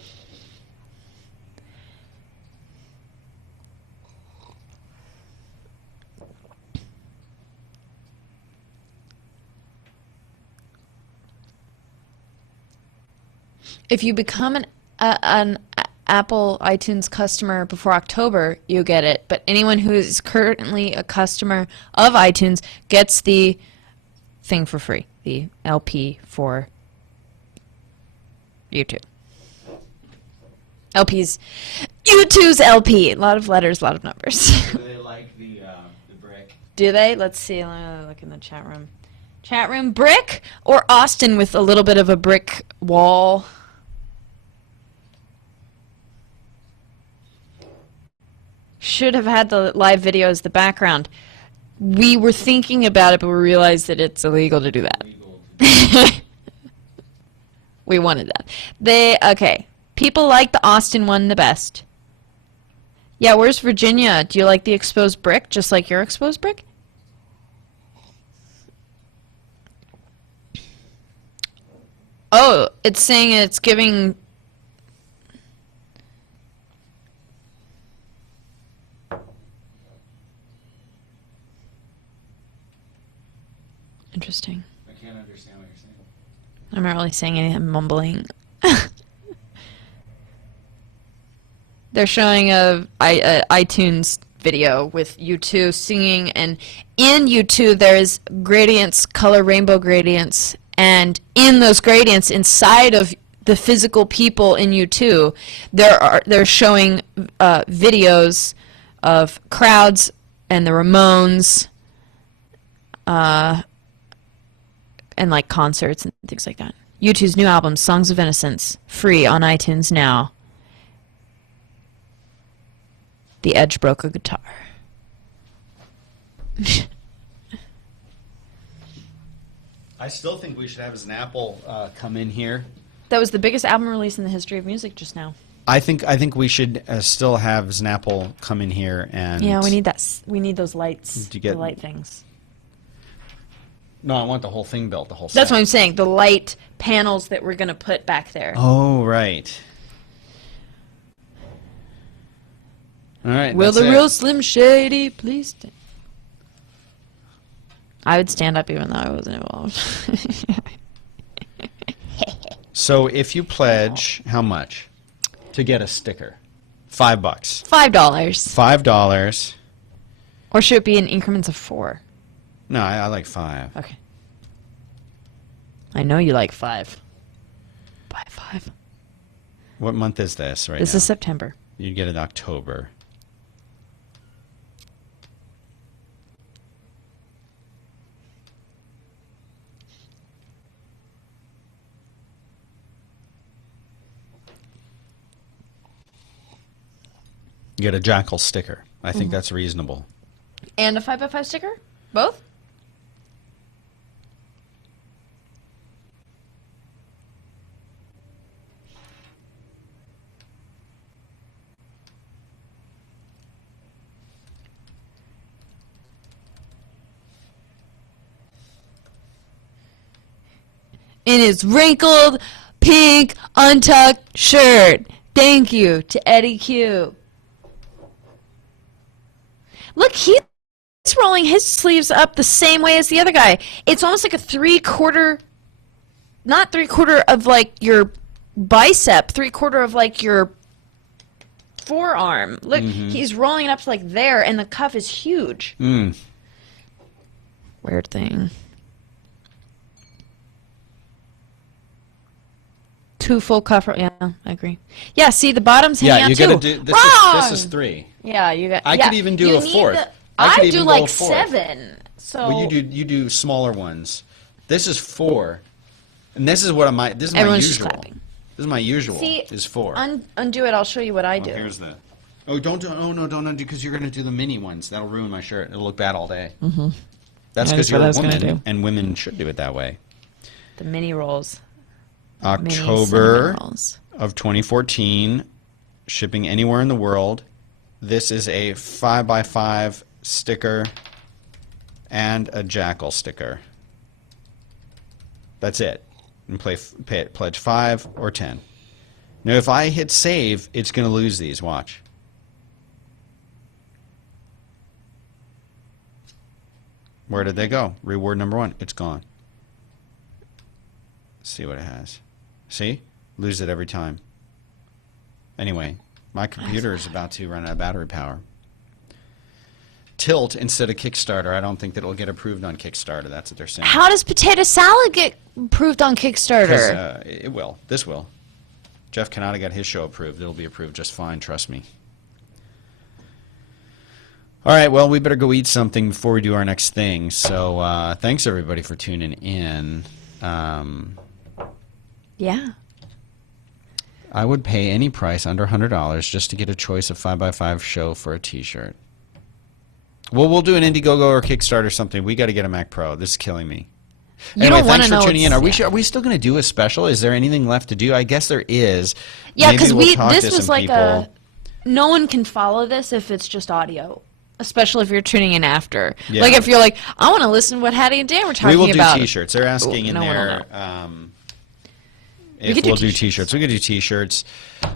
If you become an Apple iTunes customer before October, you get it. But anyone who is currently a customer of iTunes gets the thing for free, the LP for YouTube. LP's U2's LP. A lot of letters, a lot of numbers. Do they like the brick? Do they? Let's see. Let me look in the chat room. Chat room, brick or Austin with a little bit of a brick wall? Should have had the live video as the background. We were thinking about it, but we realized that it's illegal to do that. We wanted that. Okay. People like the Austin one the best. Yeah, where's Virginia? Do you like the exposed brick, just like your exposed brick? Oh, it's saying it's giving... Interesting. I can't understand what you're saying. I'm not really saying anything, I'm mumbling. They're showing a iTunes video with U2 singing, and in U2 there's gradients, color rainbow gradients, and in those gradients, inside of the physical people in U2, they're showing videos of crowds and the Ramones, and like concerts and things like that. U2's new album, Songs of Innocence, free on iTunes now. The Edge broke a guitar. I still think we should have as an Apple come in here. That was the biggest album release in the history of music just now. I think we should still have Snapple come in here and. Yeah, we need that. We need those lights. To get- the light things. No, I want the whole thing built. The whole. That's set. what I'm saying. The light panels that we're gonna put back there. Oh right. All right. Will that's the it. real Slim Shady please stand? I would stand up even though I wasn't involved. So if you pledge, how much to get a sticker? $5. $5. $5. Or should it be in increments of 4? No, I like 5. Okay. I know you like 5. Buy 5. What month is this right This now? is September. You get it in October. You get a Jackal sticker. I think that's reasonable. And a 5x5 sticker? Both? In his wrinkled, pink, untucked shirt. Thank you to Eddie Q. Look, he's rolling his sleeves up the same way as the other guy. It's almost like a 3/4, not 3/4 of like your bicep, 3/4 of like your forearm. Look, he's rolling it up to like there, and the cuff is huge. Mm. Weird thing. 2 full cuff. Yeah, I agree. Yeah, see, the bottom's hanging Yeah, out you too. gotta do this. This is 3. Yeah, you got. I yeah, could even do you a need 4th. I could I even do go a like 4th. 7. So Well, you do smaller ones. This is 4, and this is what this is my Everyone's just usual. clapping. This is my usual. See, is 4. undo it. I'll show you what I Oh, do. here's the. Oh, don't do. Oh no, don't undo because you're gonna do the mini ones. That'll ruin my shirt. It'll look bad all day. Mm-hmm. That's That because is you're what I a was gonna woman, do. and women should do it that way. The mini rolls. Mini October cinnamon rolls. of 2014, shipping anywhere in the world. This is a 5x5 sticker and a Jackal sticker. That's it. And pledge 5 or 10. Now, if I hit save, it's going to lose these. Watch. Where did they go? Reward number 1. It's gone. Let's see what it has. See? Lose it every time. Anyway, my computer is about to run out of battery power. Tilt instead of Kickstarter. I don't think that it'll get approved on Kickstarter. That's what they're saying. How does potato salad get approved on 'Cause, Kickstarter? it will. This will. Jeff Canada got his show approved. It'll be approved just fine. Trust me. All right. Well, we better go eat something before we do our next thing. So thanks everybody for tuning in. Yeah. I would pay any price under $100 just to get a choice of 5x5 show for a T-shirt. Well, we'll do an Indiegogo or Kickstarter or something. We got to get a Mac Pro. This is killing me. You Anyway, don't want thanks to for know. tuning in. Are we still going to do a special? Is there anything left to do? I guess there is. Yeah, Maybe because we'll talk this to was some like people. no one can follow this if it's just audio, especially if you're tuning in after. Yeah. Like if you're like, I want to listen to what Hattie and Dan were talking We will do about. T-shirts. They're asking in no one will there if could do we'll do T-shirts. T-shirts. We could do T-shirts,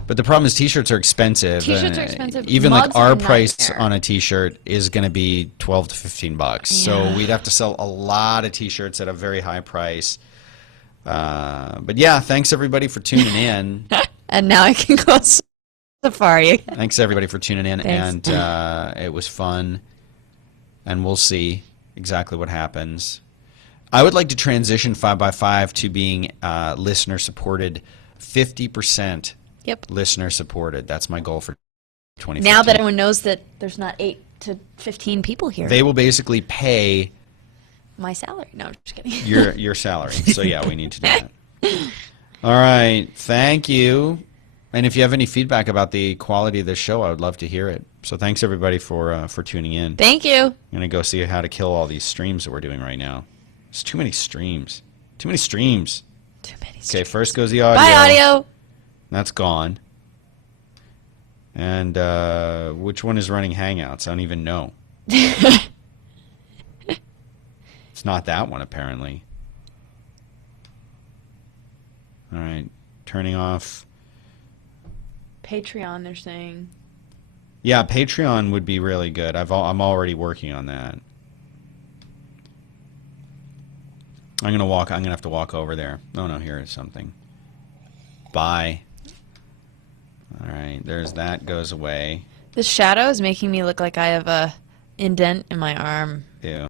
but the problem is T-shirts are expensive. T-shirts are and expensive. Even Mugs like are our a price nightmare. on a T-shirt is going to be $12 to $15. So Yeah. we'd have to sell a lot of T-shirts at a very high price. But yeah, thanks everybody for tuning in. And now I can go Safari. Thanks everybody for tuning in, Thanks. and it was fun, and we'll see exactly what happens. I would like to transition 5x5 to being listener supported, 50% Yep. listener supported. That's my goal for 2015. Now that everyone knows that there's not 8 to 15 people here, they will basically pay my salary. No, I'm just kidding. your salary. So yeah, we need to do that. All right, thank you. And if you have any feedback about the quality of this show, I would love to hear it. So thanks everybody for tuning in. Thank you. I'm gonna go see how to kill all these streams that we're doing right now. There's too many streams. Too many streams. Too many. Okay, first goes the audio. Bye, audio. That's gone. And which one is running Hangouts? I don't even know. It's not that one, apparently. All right, turning off. Patreon, they're saying. Yeah, Patreon would be really good. I'm already working on that. I'm gonna have to walk over there. Oh no, here is something. Bye. All right, there's that goes away. This shadow is making me look like I have a indent in my arm. Ew.